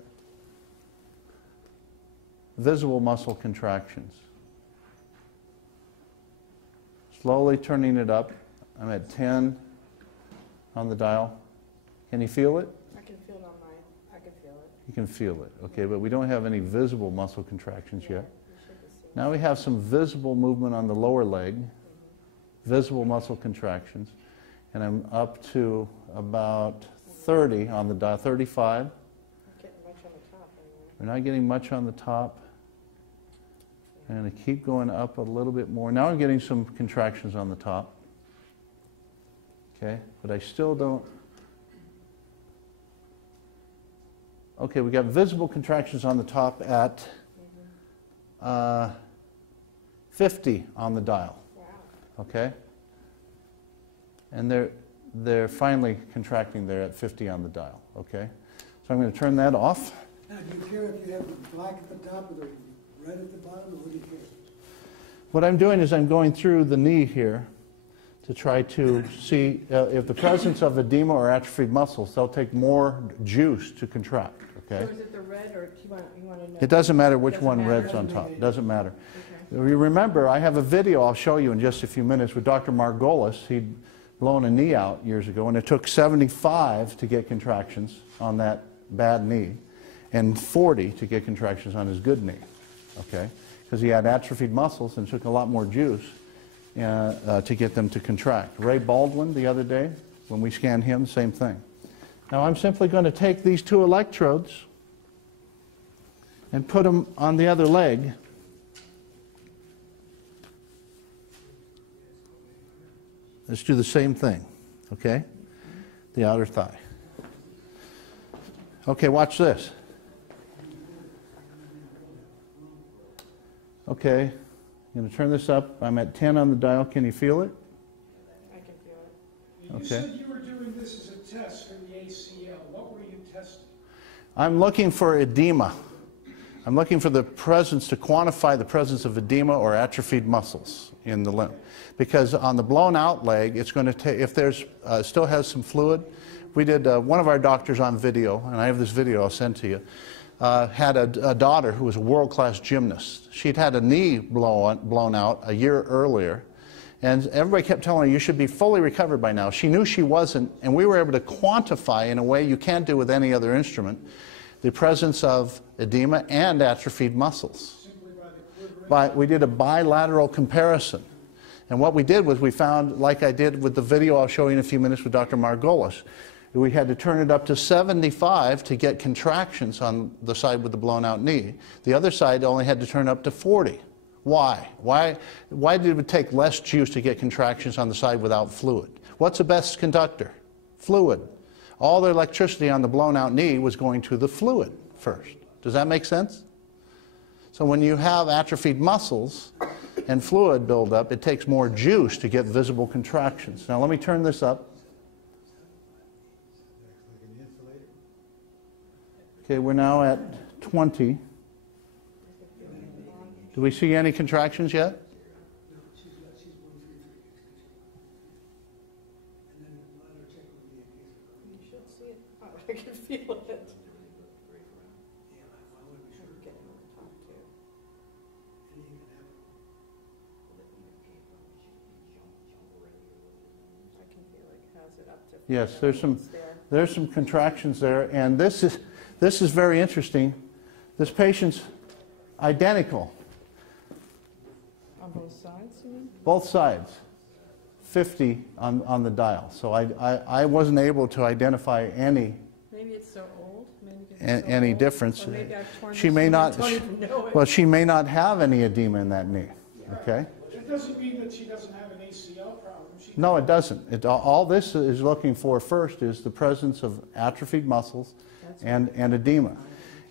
visible muscle contractions. Slowly turning it up. I'm at 10 on the dial. Can you feel it? I can feel it on I can feel it. You can feel it, okay, but we don't have any visible muscle contractions yet. You should be seeing Now we have some visible movement on the lower leg, visible muscle contractions, and I'm up to about 30 on the dial, 35. Not getting much on the top anyway. We're not getting much on the top. I'm going to keep going up a little bit more. Now I'm getting some contractions on the top. Okay, but I still don't. Okay, we got visible contractions on the top at 50 on the dial. Wow. Okay? And they're finally contracting there at 50 on the dial. Okay? So I'm going to turn that off. Now, do you care if you have the black at the top or the red at the bottom, or what do you care? What I'm doing is I'm going through the knee here to try to see if the presence of edema or atrophied muscles, they'll take more juice to contract. Okay? So is it the red, or do you want to know? It doesn't matter which Doesn't one matter? red's on top. It doesn't matter. Okay. You remember, I have a video I'll show you in just a few minutes with Dr. Margolis. He'd blown a knee out years ago, and it took 75 to get contractions on that bad knee and 40 to get contractions on his good knee, okay? Because he had atrophied muscles and took a lot more juice to get them to contract. Ray Baldwin, the other day, when we scanned him, same thing. Now I'm simply going to take these two electrodes and put them on the other leg. Let's do the same thing, okay? The outer thigh. Okay, watch this. Okay, I'm going to turn this up. I'm at 10 on the dial. Can you feel it? I can feel it. You Okay. said you were doing this as a test for the ACL. What were you testing? I'm looking for edema. I'm looking for the presence, to quantify the presence of edema or atrophied muscles in the limb. Because on the blown out leg, it's going to take, if there's, still has some fluid, we did, one of our doctors on video, and I have this video I'll send to you, had a daughter who was a world-class gymnast. She'd had a knee blown out a year earlier, and everybody kept telling her, you should be fully recovered by now. She knew she wasn't, and we were able to quantify in a way you can't do with any other instrument the presence of edema and atrophied muscles. Simply by the We did a bilateral comparison. And what we did was we found, like I did with the video I'll show you in a few minutes with Dr. Margolis, we had to turn it up to 75 to get contractions on the side with the blown out knee. The other side only had to turn up to 40. Why? Why did it take less juice to get contractions on the side without fluid? What's the best conductor? Fluid. All the electricity on the blown out knee was going to the fluid first. Does that make sense? So when you have atrophied muscles and fluid buildup, it takes more juice to get visible contractions. Now let me turn this up. Okay, we're now at 20. Do we see any contractions yet? She's going through. And then let her check with me in case. You should see it. Oh, I can feel it. Yeah, I want to be sure. I'm getting on the top too. Anything can happen. I can feel it. How's it up to? Yes, There. there's some contractions there, and this is very interesting. This patient's identical, On both sides, you mean? both sides, 50 on the dial. So I wasn't able to identify any Maybe it's so old. Maybe it's so any old. difference. Or maybe I've torn She this may and I not. don't even know it. Well, she may not have any edema in that knee. Okay. That doesn't mean that she doesn't have an ACL problem. No, it doesn't. All this is looking for first is the presence of atrophied muscles and edema.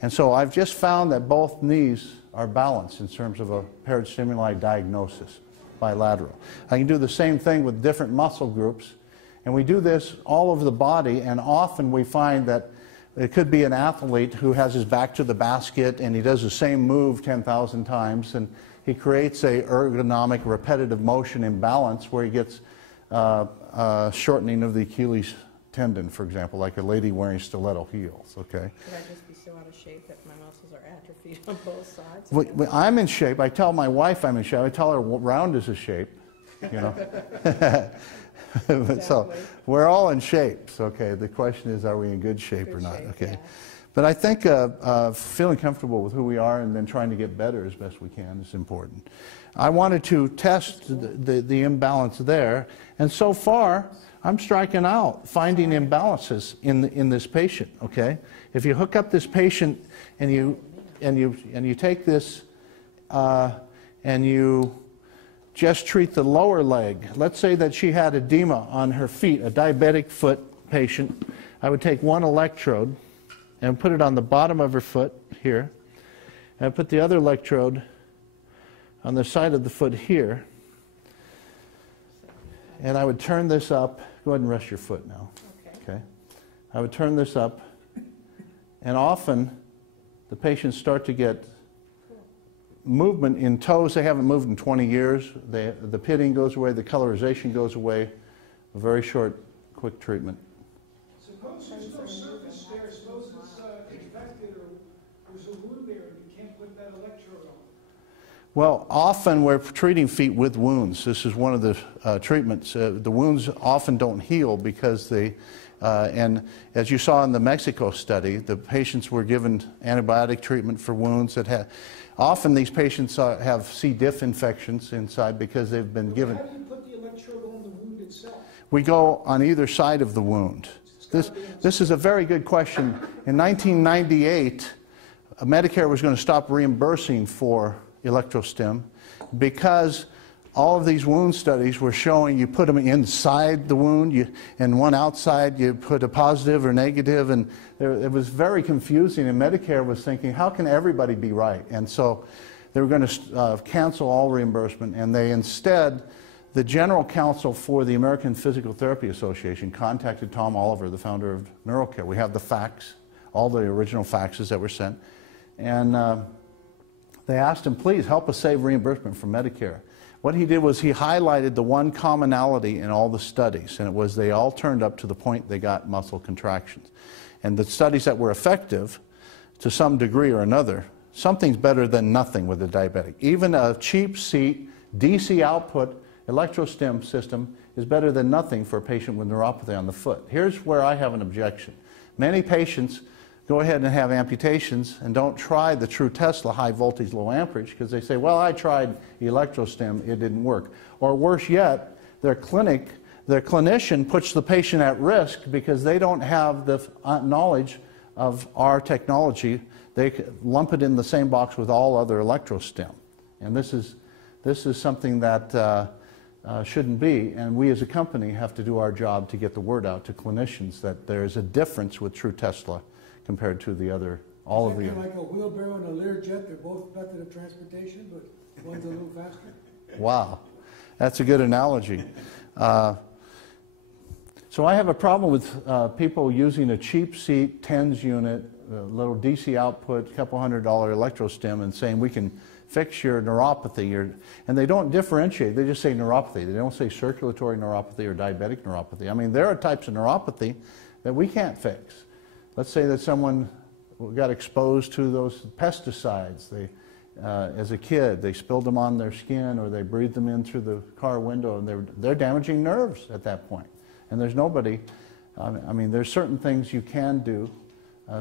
And so I've just found that both knees are balanced in terms of a paired stimuli diagnosis. bilateral. I can do the same thing with different muscle groups, and we do this all over the body, and often we find that it could be an athlete who has his back to the basket and he does the same move 10,000 times, and he creates a ergonomic repetitive motion imbalance where he gets shortening of the Achilles tendon, for example, like a lady wearing stiletto heels, okay? Could I just be so out of shape that my muscles are atrophied on both sides? I'm in shape. I tell my wife I'm in shape. I tell her round is a shape, you know. So we're all in shapes, okay? The question is, are we in good shape or not, okay? Yeah. But I think feeling comfortable with who we are and then trying to get better as best we can is important. I wanted to test the imbalance there, and so far I'm striking out, finding imbalances in this patient, okay? If you hook up this patient and you take this and you just treat the lower leg. Let's say that she had edema on her feet, a diabetic foot patient. I would take one electrode and put it on the bottom of her foot here, and I'd put the other electrode on the side of the foot here, and I would turn this up. Go ahead and rest your foot now. Okay. I would turn this up, and often the patients start to get movement in toes. They haven't moved in 20 years. The pitting goes away, the colorization goes away. A very short, quick treatment. Suppose there's no surface there, suppose it's infected or there's a wound there and you can't put that electrode on. Well, often we're treating feet with wounds. This is one of the treatments. The wounds often don't heal because and as you saw in the Mexico study, the patients were given antibiotic treatment for wounds that had. Often these patients have C. diff infections inside because they've been given. How do you put the electrode on the wound itself? We go on either side of the wound. This is a very good question. In 1998, Medicare was going to stop reimbursing for electrostim because all of these wound studies were showing you put them inside the wound and one outside, you put a positive or negative, and it was very confusing, and Medicare was thinking, how can everybody be right? And so they were going to cancel all reimbursement, and they instead, the general counsel for the American Physical Therapy Association contacted Tom Oliver, the founder of NeuroCare. We have the fax, all the original faxes that were sent, and they asked him, please help us save reimbursement from Medicare. What he did was he highlighted the one commonality in all the studies, and it was they all turned up to the point they got muscle contractions. And the studies that were effective, to some degree or another, something's better than nothing with a diabetic. Even a cheap seat, DC output electrostim system is better than nothing for a patient with neuropathy on the foot. Here's where I have an objection. Many patients go ahead and have amputations and don't try the true Tesla high voltage low amperage because they say, well, I tried electrostim, it didn't work. Or worse yet, their clinician puts the patient at risk because they don't have the knowledge of our technology. They lump it in the same box with all other electrostim. And this is something that shouldn't be, and we as a company have to do our job to get the word out to clinicians that there's a difference with true Tesla compared to the other, all of the other. Like a wheelbarrow and a Learjet, they're both method of transportation, but one's a little faster. Wow, that's a good analogy. So I have a problem with people using a cheap seat, TENS unit, a little DC output, a couple $100 electrostim, and saying we can fix your neuropathy. And they don't differentiate, they just say neuropathy. They don't say circulatory neuropathy or diabetic neuropathy. I mean, there are types of neuropathy that we can't fix. Let's say that someone got exposed to those pesticides. As a kid, they spilled them on their skin or they breathed them in through the car window, and they're damaging nerves at that point. And there's nobody, I mean, there's certain things you can do,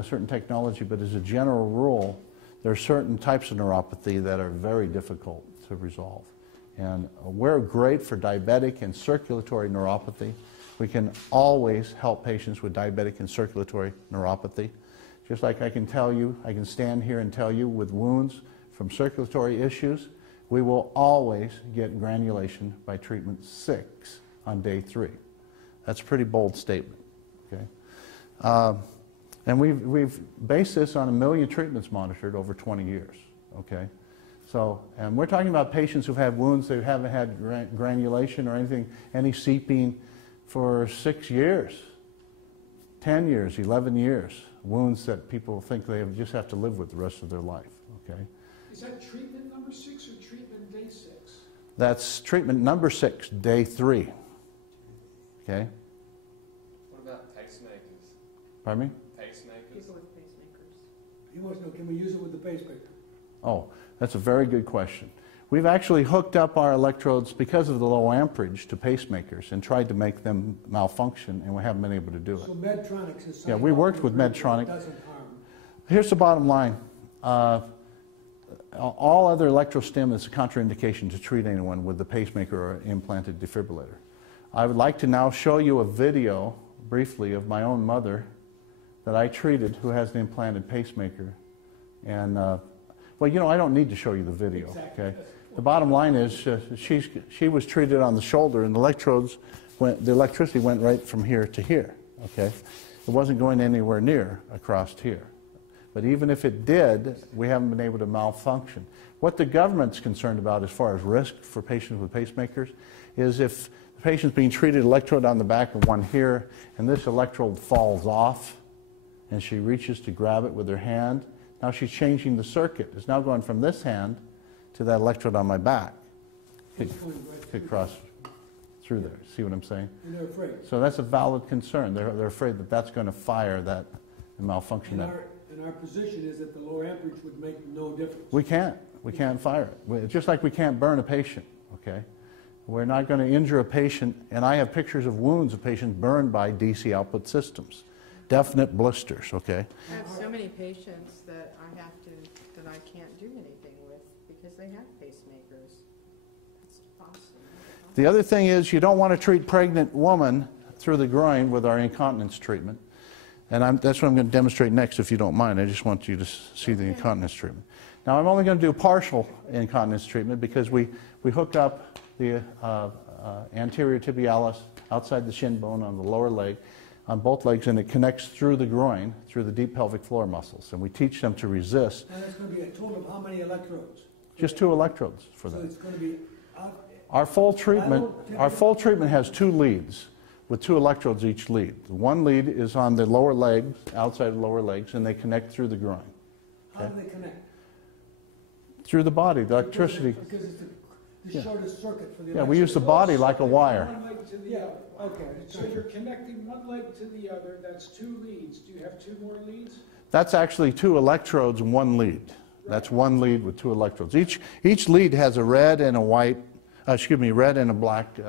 certain technology, but as a general rule, there are certain types of neuropathy that are very difficult to resolve. And we're great for diabetic and circulatory neuropathy. We can always help patients with diabetic and circulatory neuropathy. Just like I can tell you, I can stand here and tell you with wounds from circulatory issues, we will always get granulation by treatment 6 on day 3. That's a pretty bold statement, okay? And we've based this on 1 million treatments monitored over 20 years, okay? So, and we're talking about patients who've had wounds that haven't had granulation or anything, any seeping for 6 years, 10 years, 11 years. Wounds that people think they just have to live with the rest of their life, okay? Is that treatment number 6 or treatment day 6? That's treatment number 6, day 3, okay? What about pacemakers? Pardon me? Pacemakers? People with pacemakers. He wants to know, can we use it with the pacemaker? Oh, that's a very good question. We've actually hooked up our electrodes because of the low amperage to pacemakers and tried to make them malfunction, and we haven't been able to do So it. Medtronics is. Yeah, we worked with Medtronic. It doesn't harm. Here's the bottom line. All other electrostim is a contraindication to treat anyone with the pacemaker or implanted defibrillator. I would like to now show you a video, briefly, of my own mother that I treated who has an implanted pacemaker. And, well, you know, I don't need to show you the video, Exactly. okay? The bottom line is she was treated on the shoulder, and the electricity went right from here to here, okay? It wasn't going anywhere near across here. But even if it did, we haven't been able to malfunction. What the government's concerned about as far as risk for patients with pacemakers is if the patient's being treated, electrode on the back of one here, and this electrode falls off, and she reaches to grab it with her hand. Now she's changing the circuit. It's now going from this hand to that electrode on my back. It's going right Could cross through there. See what I'm saying? And they're afraid. So that's a valid concern. They're afraid that that's going to fire that and malfunction that. And our position is that the lower amperage would make no difference. We can't fire it. Just like we can't burn a patient, okay? We're not going to injure a patient, and I have pictures of wounds of patients burned by DC output systems. Definite blisters, okay? I have so many patients that I can't do anything with because they have pacemakers. That's awesome. The other thing is you don't want to treat pregnant woman through the groin with our incontinence treatment. And that's what I'm going to demonstrate next, if you don't mind. I just want you to see the incontinence treatment. Now, I'm only going to do partial incontinence treatment because we hooked up the anterior tibialis outside the shin bone on the lower leg, on both legs, and it connects through the groin, through the deep pelvic floor muscles. And we teach them to resist. And it's going to be a total of how many electrodes? Just 2 electrodes for So that. it's going to be Our full treatment has 2 leads with 2 electrodes each lead. One lead is on the lower legs, outside of the lower legs, and they connect through the groin. How do they connect? Through the body, the electricity. Because it's the shortest circuit for the Yeah, we use the body like a wire. One leg to the Yeah, other. okay. So you're connecting one leg to the other, that's 2 leads. Do you have 2 more leads? That's actually 2 electrodes and 1 lead. That's 1 lead with 2 electrodes. Each lead has a red and a white, red and a black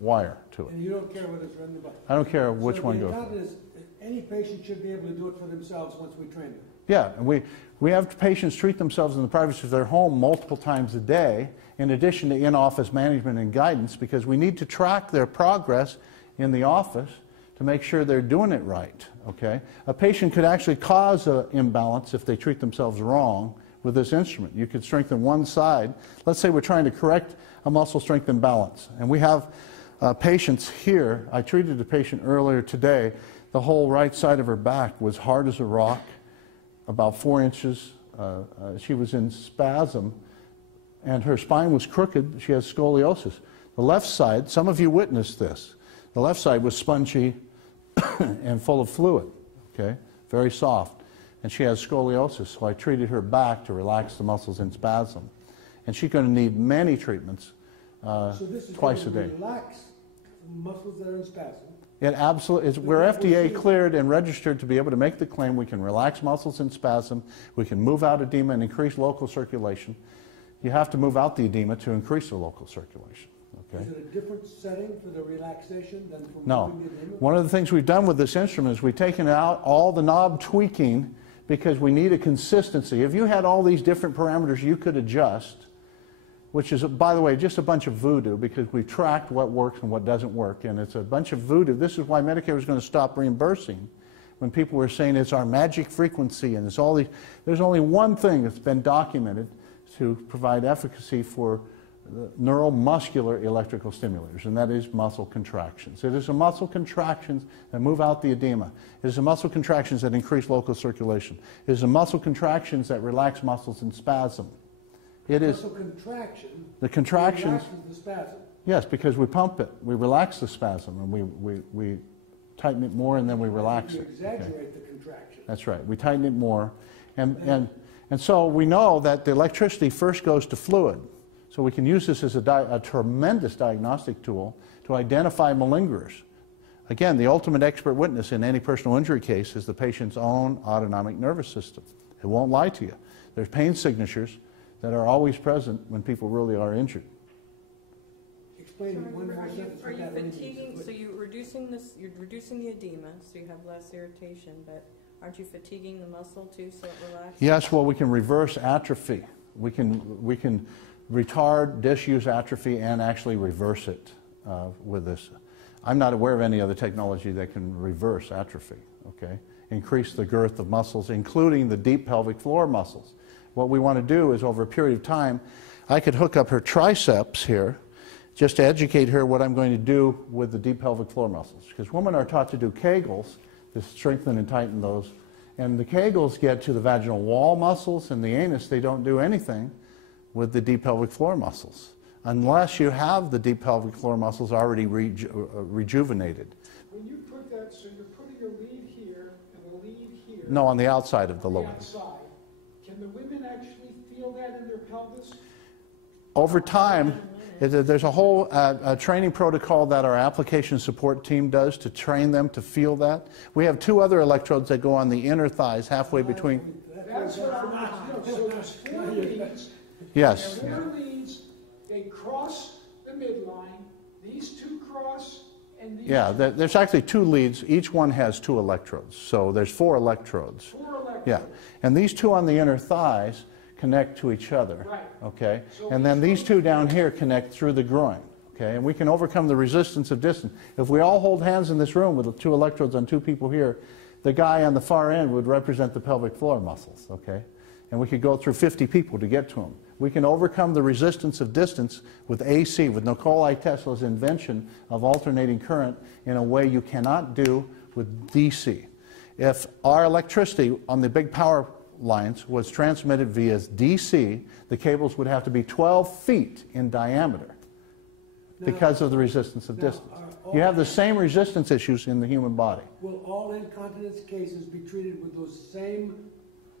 wire to it. And you don't care whether it's red or black? I don't care which So one the goes. incontinence, any patient should be able to do it for themselves once we train them. Yeah, and we have patients treat themselves in the privacy of their home multiple times a day, in addition to in-office management and guidance, because we need to track their progress in the office to make sure they're doing it right, okay? A patient could actually cause an imbalance if they treat themselves wrong with this instrument. You could strengthen one side. Let's say we're trying to correct a muscle strength imbalance, and we have patients here. I treated a patient earlier today. The whole right side of her back was hard as a rock, about 4 inches. She was in spasm, and her spine was crooked. She has scoliosis. The left side, some of you witnessed this, the left side was spongy and full of fluid, okay, very soft. And she has scoliosis, so I treated her back to relax the muscles in spasm. And she's going to need many treatments So this is twice a going to day. relax muscles that are in spasm. It absolutely is. We're FDA cleared and registered to be able to make the claim we can relax muscles in spasm, we can move out edema and increase local circulation. You have to move out the edema to increase the local circulation. Okay? Is it a different setting for the relaxation than for No. moving the edema? One of the things we've done with this instrument is we've taken out all the knob tweaking because we need a consistency. If you had all these different parameters you could adjust, which is, by the way, just a bunch of voodoo because we've tracked what works and what doesn't work, and it's a bunch of voodoo. This is why Medicare was going to stop reimbursing when people were saying it's our magic frequency and it's all these. There's only one thing that's been documented to provide efficacy for neuromuscular electrical stimulators, and that is muscle contractions. It is the muscle contractions that move out the edema. It is the muscle contractions that increase local circulation. It is the muscle contractions that relax muscles in spasm. It is, muscle contraction. the contractions, relaxes the spasm. yes, because we pump it. We relax the spasm, and we tighten it more, and then we relax You it. Okay. exaggerate the contraction. That's right. We tighten it more. And so we know that the electricity first goes to fluid. So we can use this as a tremendous diagnostic tool to identify malingerers. Again, the ultimate expert witness in any personal injury case is the patient's own autonomic nervous system. It won't lie to you. There's pain signatures that are always present when people really are injured. Explain one more sentence. Are you what that means. fatiguing, so you're reducing the edema, so you have less irritation, but aren't you fatiguing the muscle too, so it relaxes? Yes, well, we can reverse atrophy. We can retard disuse atrophy and actually reverse it with this. I'm not aware of any other technology that can reverse atrophy, okay? Increase the girth of muscles, including the deep pelvic floor muscles. What we want to do is, over a period of time, I could hook up her triceps here, just to educate her what I'm going to do with the deep pelvic floor muscles. Because women are taught to do Kegels, to strengthen and tighten those. And the Kegels get to the vaginal wall muscles and the anus. They don't do anything with the deep pelvic floor muscles, unless you have the deep pelvic floor muscles already rejuvenated. When you put that, so you're putting a lead here and a lead here. No, on the outside of the on the lobe. outside. Can the women actually feel that in their pelvis? Over time, there's a whole training protocol that our application support team does to train them to feel that. We have 2 other electrodes that go on the inner thighs, halfway between. That's what I want to know. So there's 4 leads. Yes. And 4 leads, they cross the midline. These 2 cross, and these Yeah, there's actually 2 leads. Each one has 2 electrodes. So there's 4 electrodes. 4 electrodes. Yeah. And these 2 on the inner thighs connect to each other. Right. Okay? So And then these 2 down here connect through the groin. Okay? And we can overcome the resistance of distance. If we all hold hands in this room with 2 electrodes on 2 people here, the guy on the far end would represent the pelvic floor muscles. Okay? And we could go through 50 people to get to them. We can overcome the resistance of distance with AC, with Nikola Tesla's invention of alternating current, in a way you cannot do with DC. If our electricity on the big power lines was transmitted via DC, the cables would have to be 12 feet in diameter because of the resistance of distance. You have the same resistance issues in the human body. Will all incontinence cases be treated with those same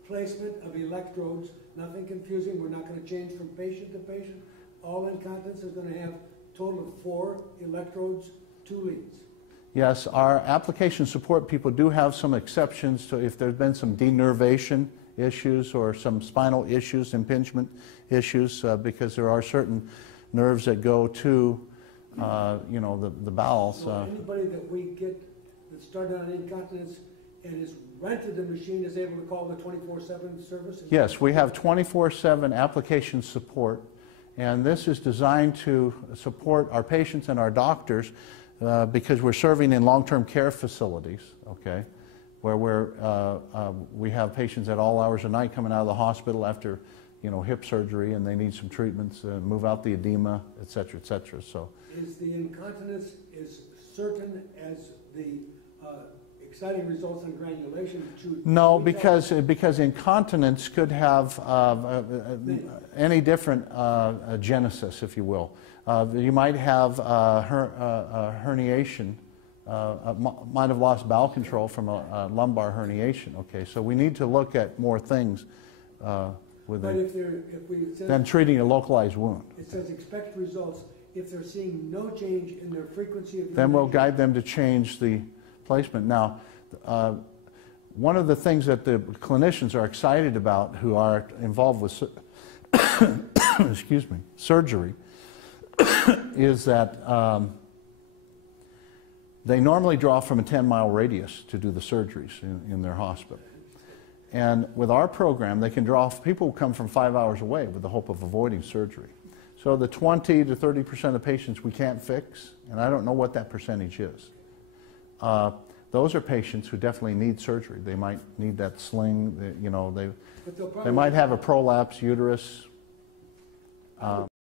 placement of electrodes? Nothing confusing. We're not going to change from patient to patient. All incontinence is going to have a total of 4 electrodes, 2 leads. Yes, our application support people do have some exceptions to if there's been some denervation issues or some spinal issues, impingement issues, because there are certain nerves that go to, you know, the bowels. So anybody that we get that started on incontinence and has rented the machine is able to call the 24/7 service? Yes, we have 24/7 application support, and this is designed to support our patients and our doctors because we're serving in long-term care facilities, okay, where we have patients at all hours of night coming out of the hospital after, you know, hip surgery, and they need some treatments, move out the edema, et cetera, et cetera. So, is the incontinence as certain as the exciting results on granulation? no, because incontinence could have any different genesis, if you will. You might have herniation, might have lost bowel control from a lumbar herniation. Okay, so we need to look at more things than treating a localized wound. It says expect results. If they're seeing no change in their frequency of then we'll urination, guide them to change the placement. Now, one of the things that the clinicians are excited about who are involved with excuse me, surgery is that they normally draw from a 10-mile radius to do the surgeries in their hospital. And with our program, they can draw people who come from 5 hours away with the hope of avoiding surgery. So the 20 to 30% of patients we can't fix, and I don't know what that percentage is. Those are patients who definitely need surgery. They might need that sling, you know, they might have a prolapse uterus.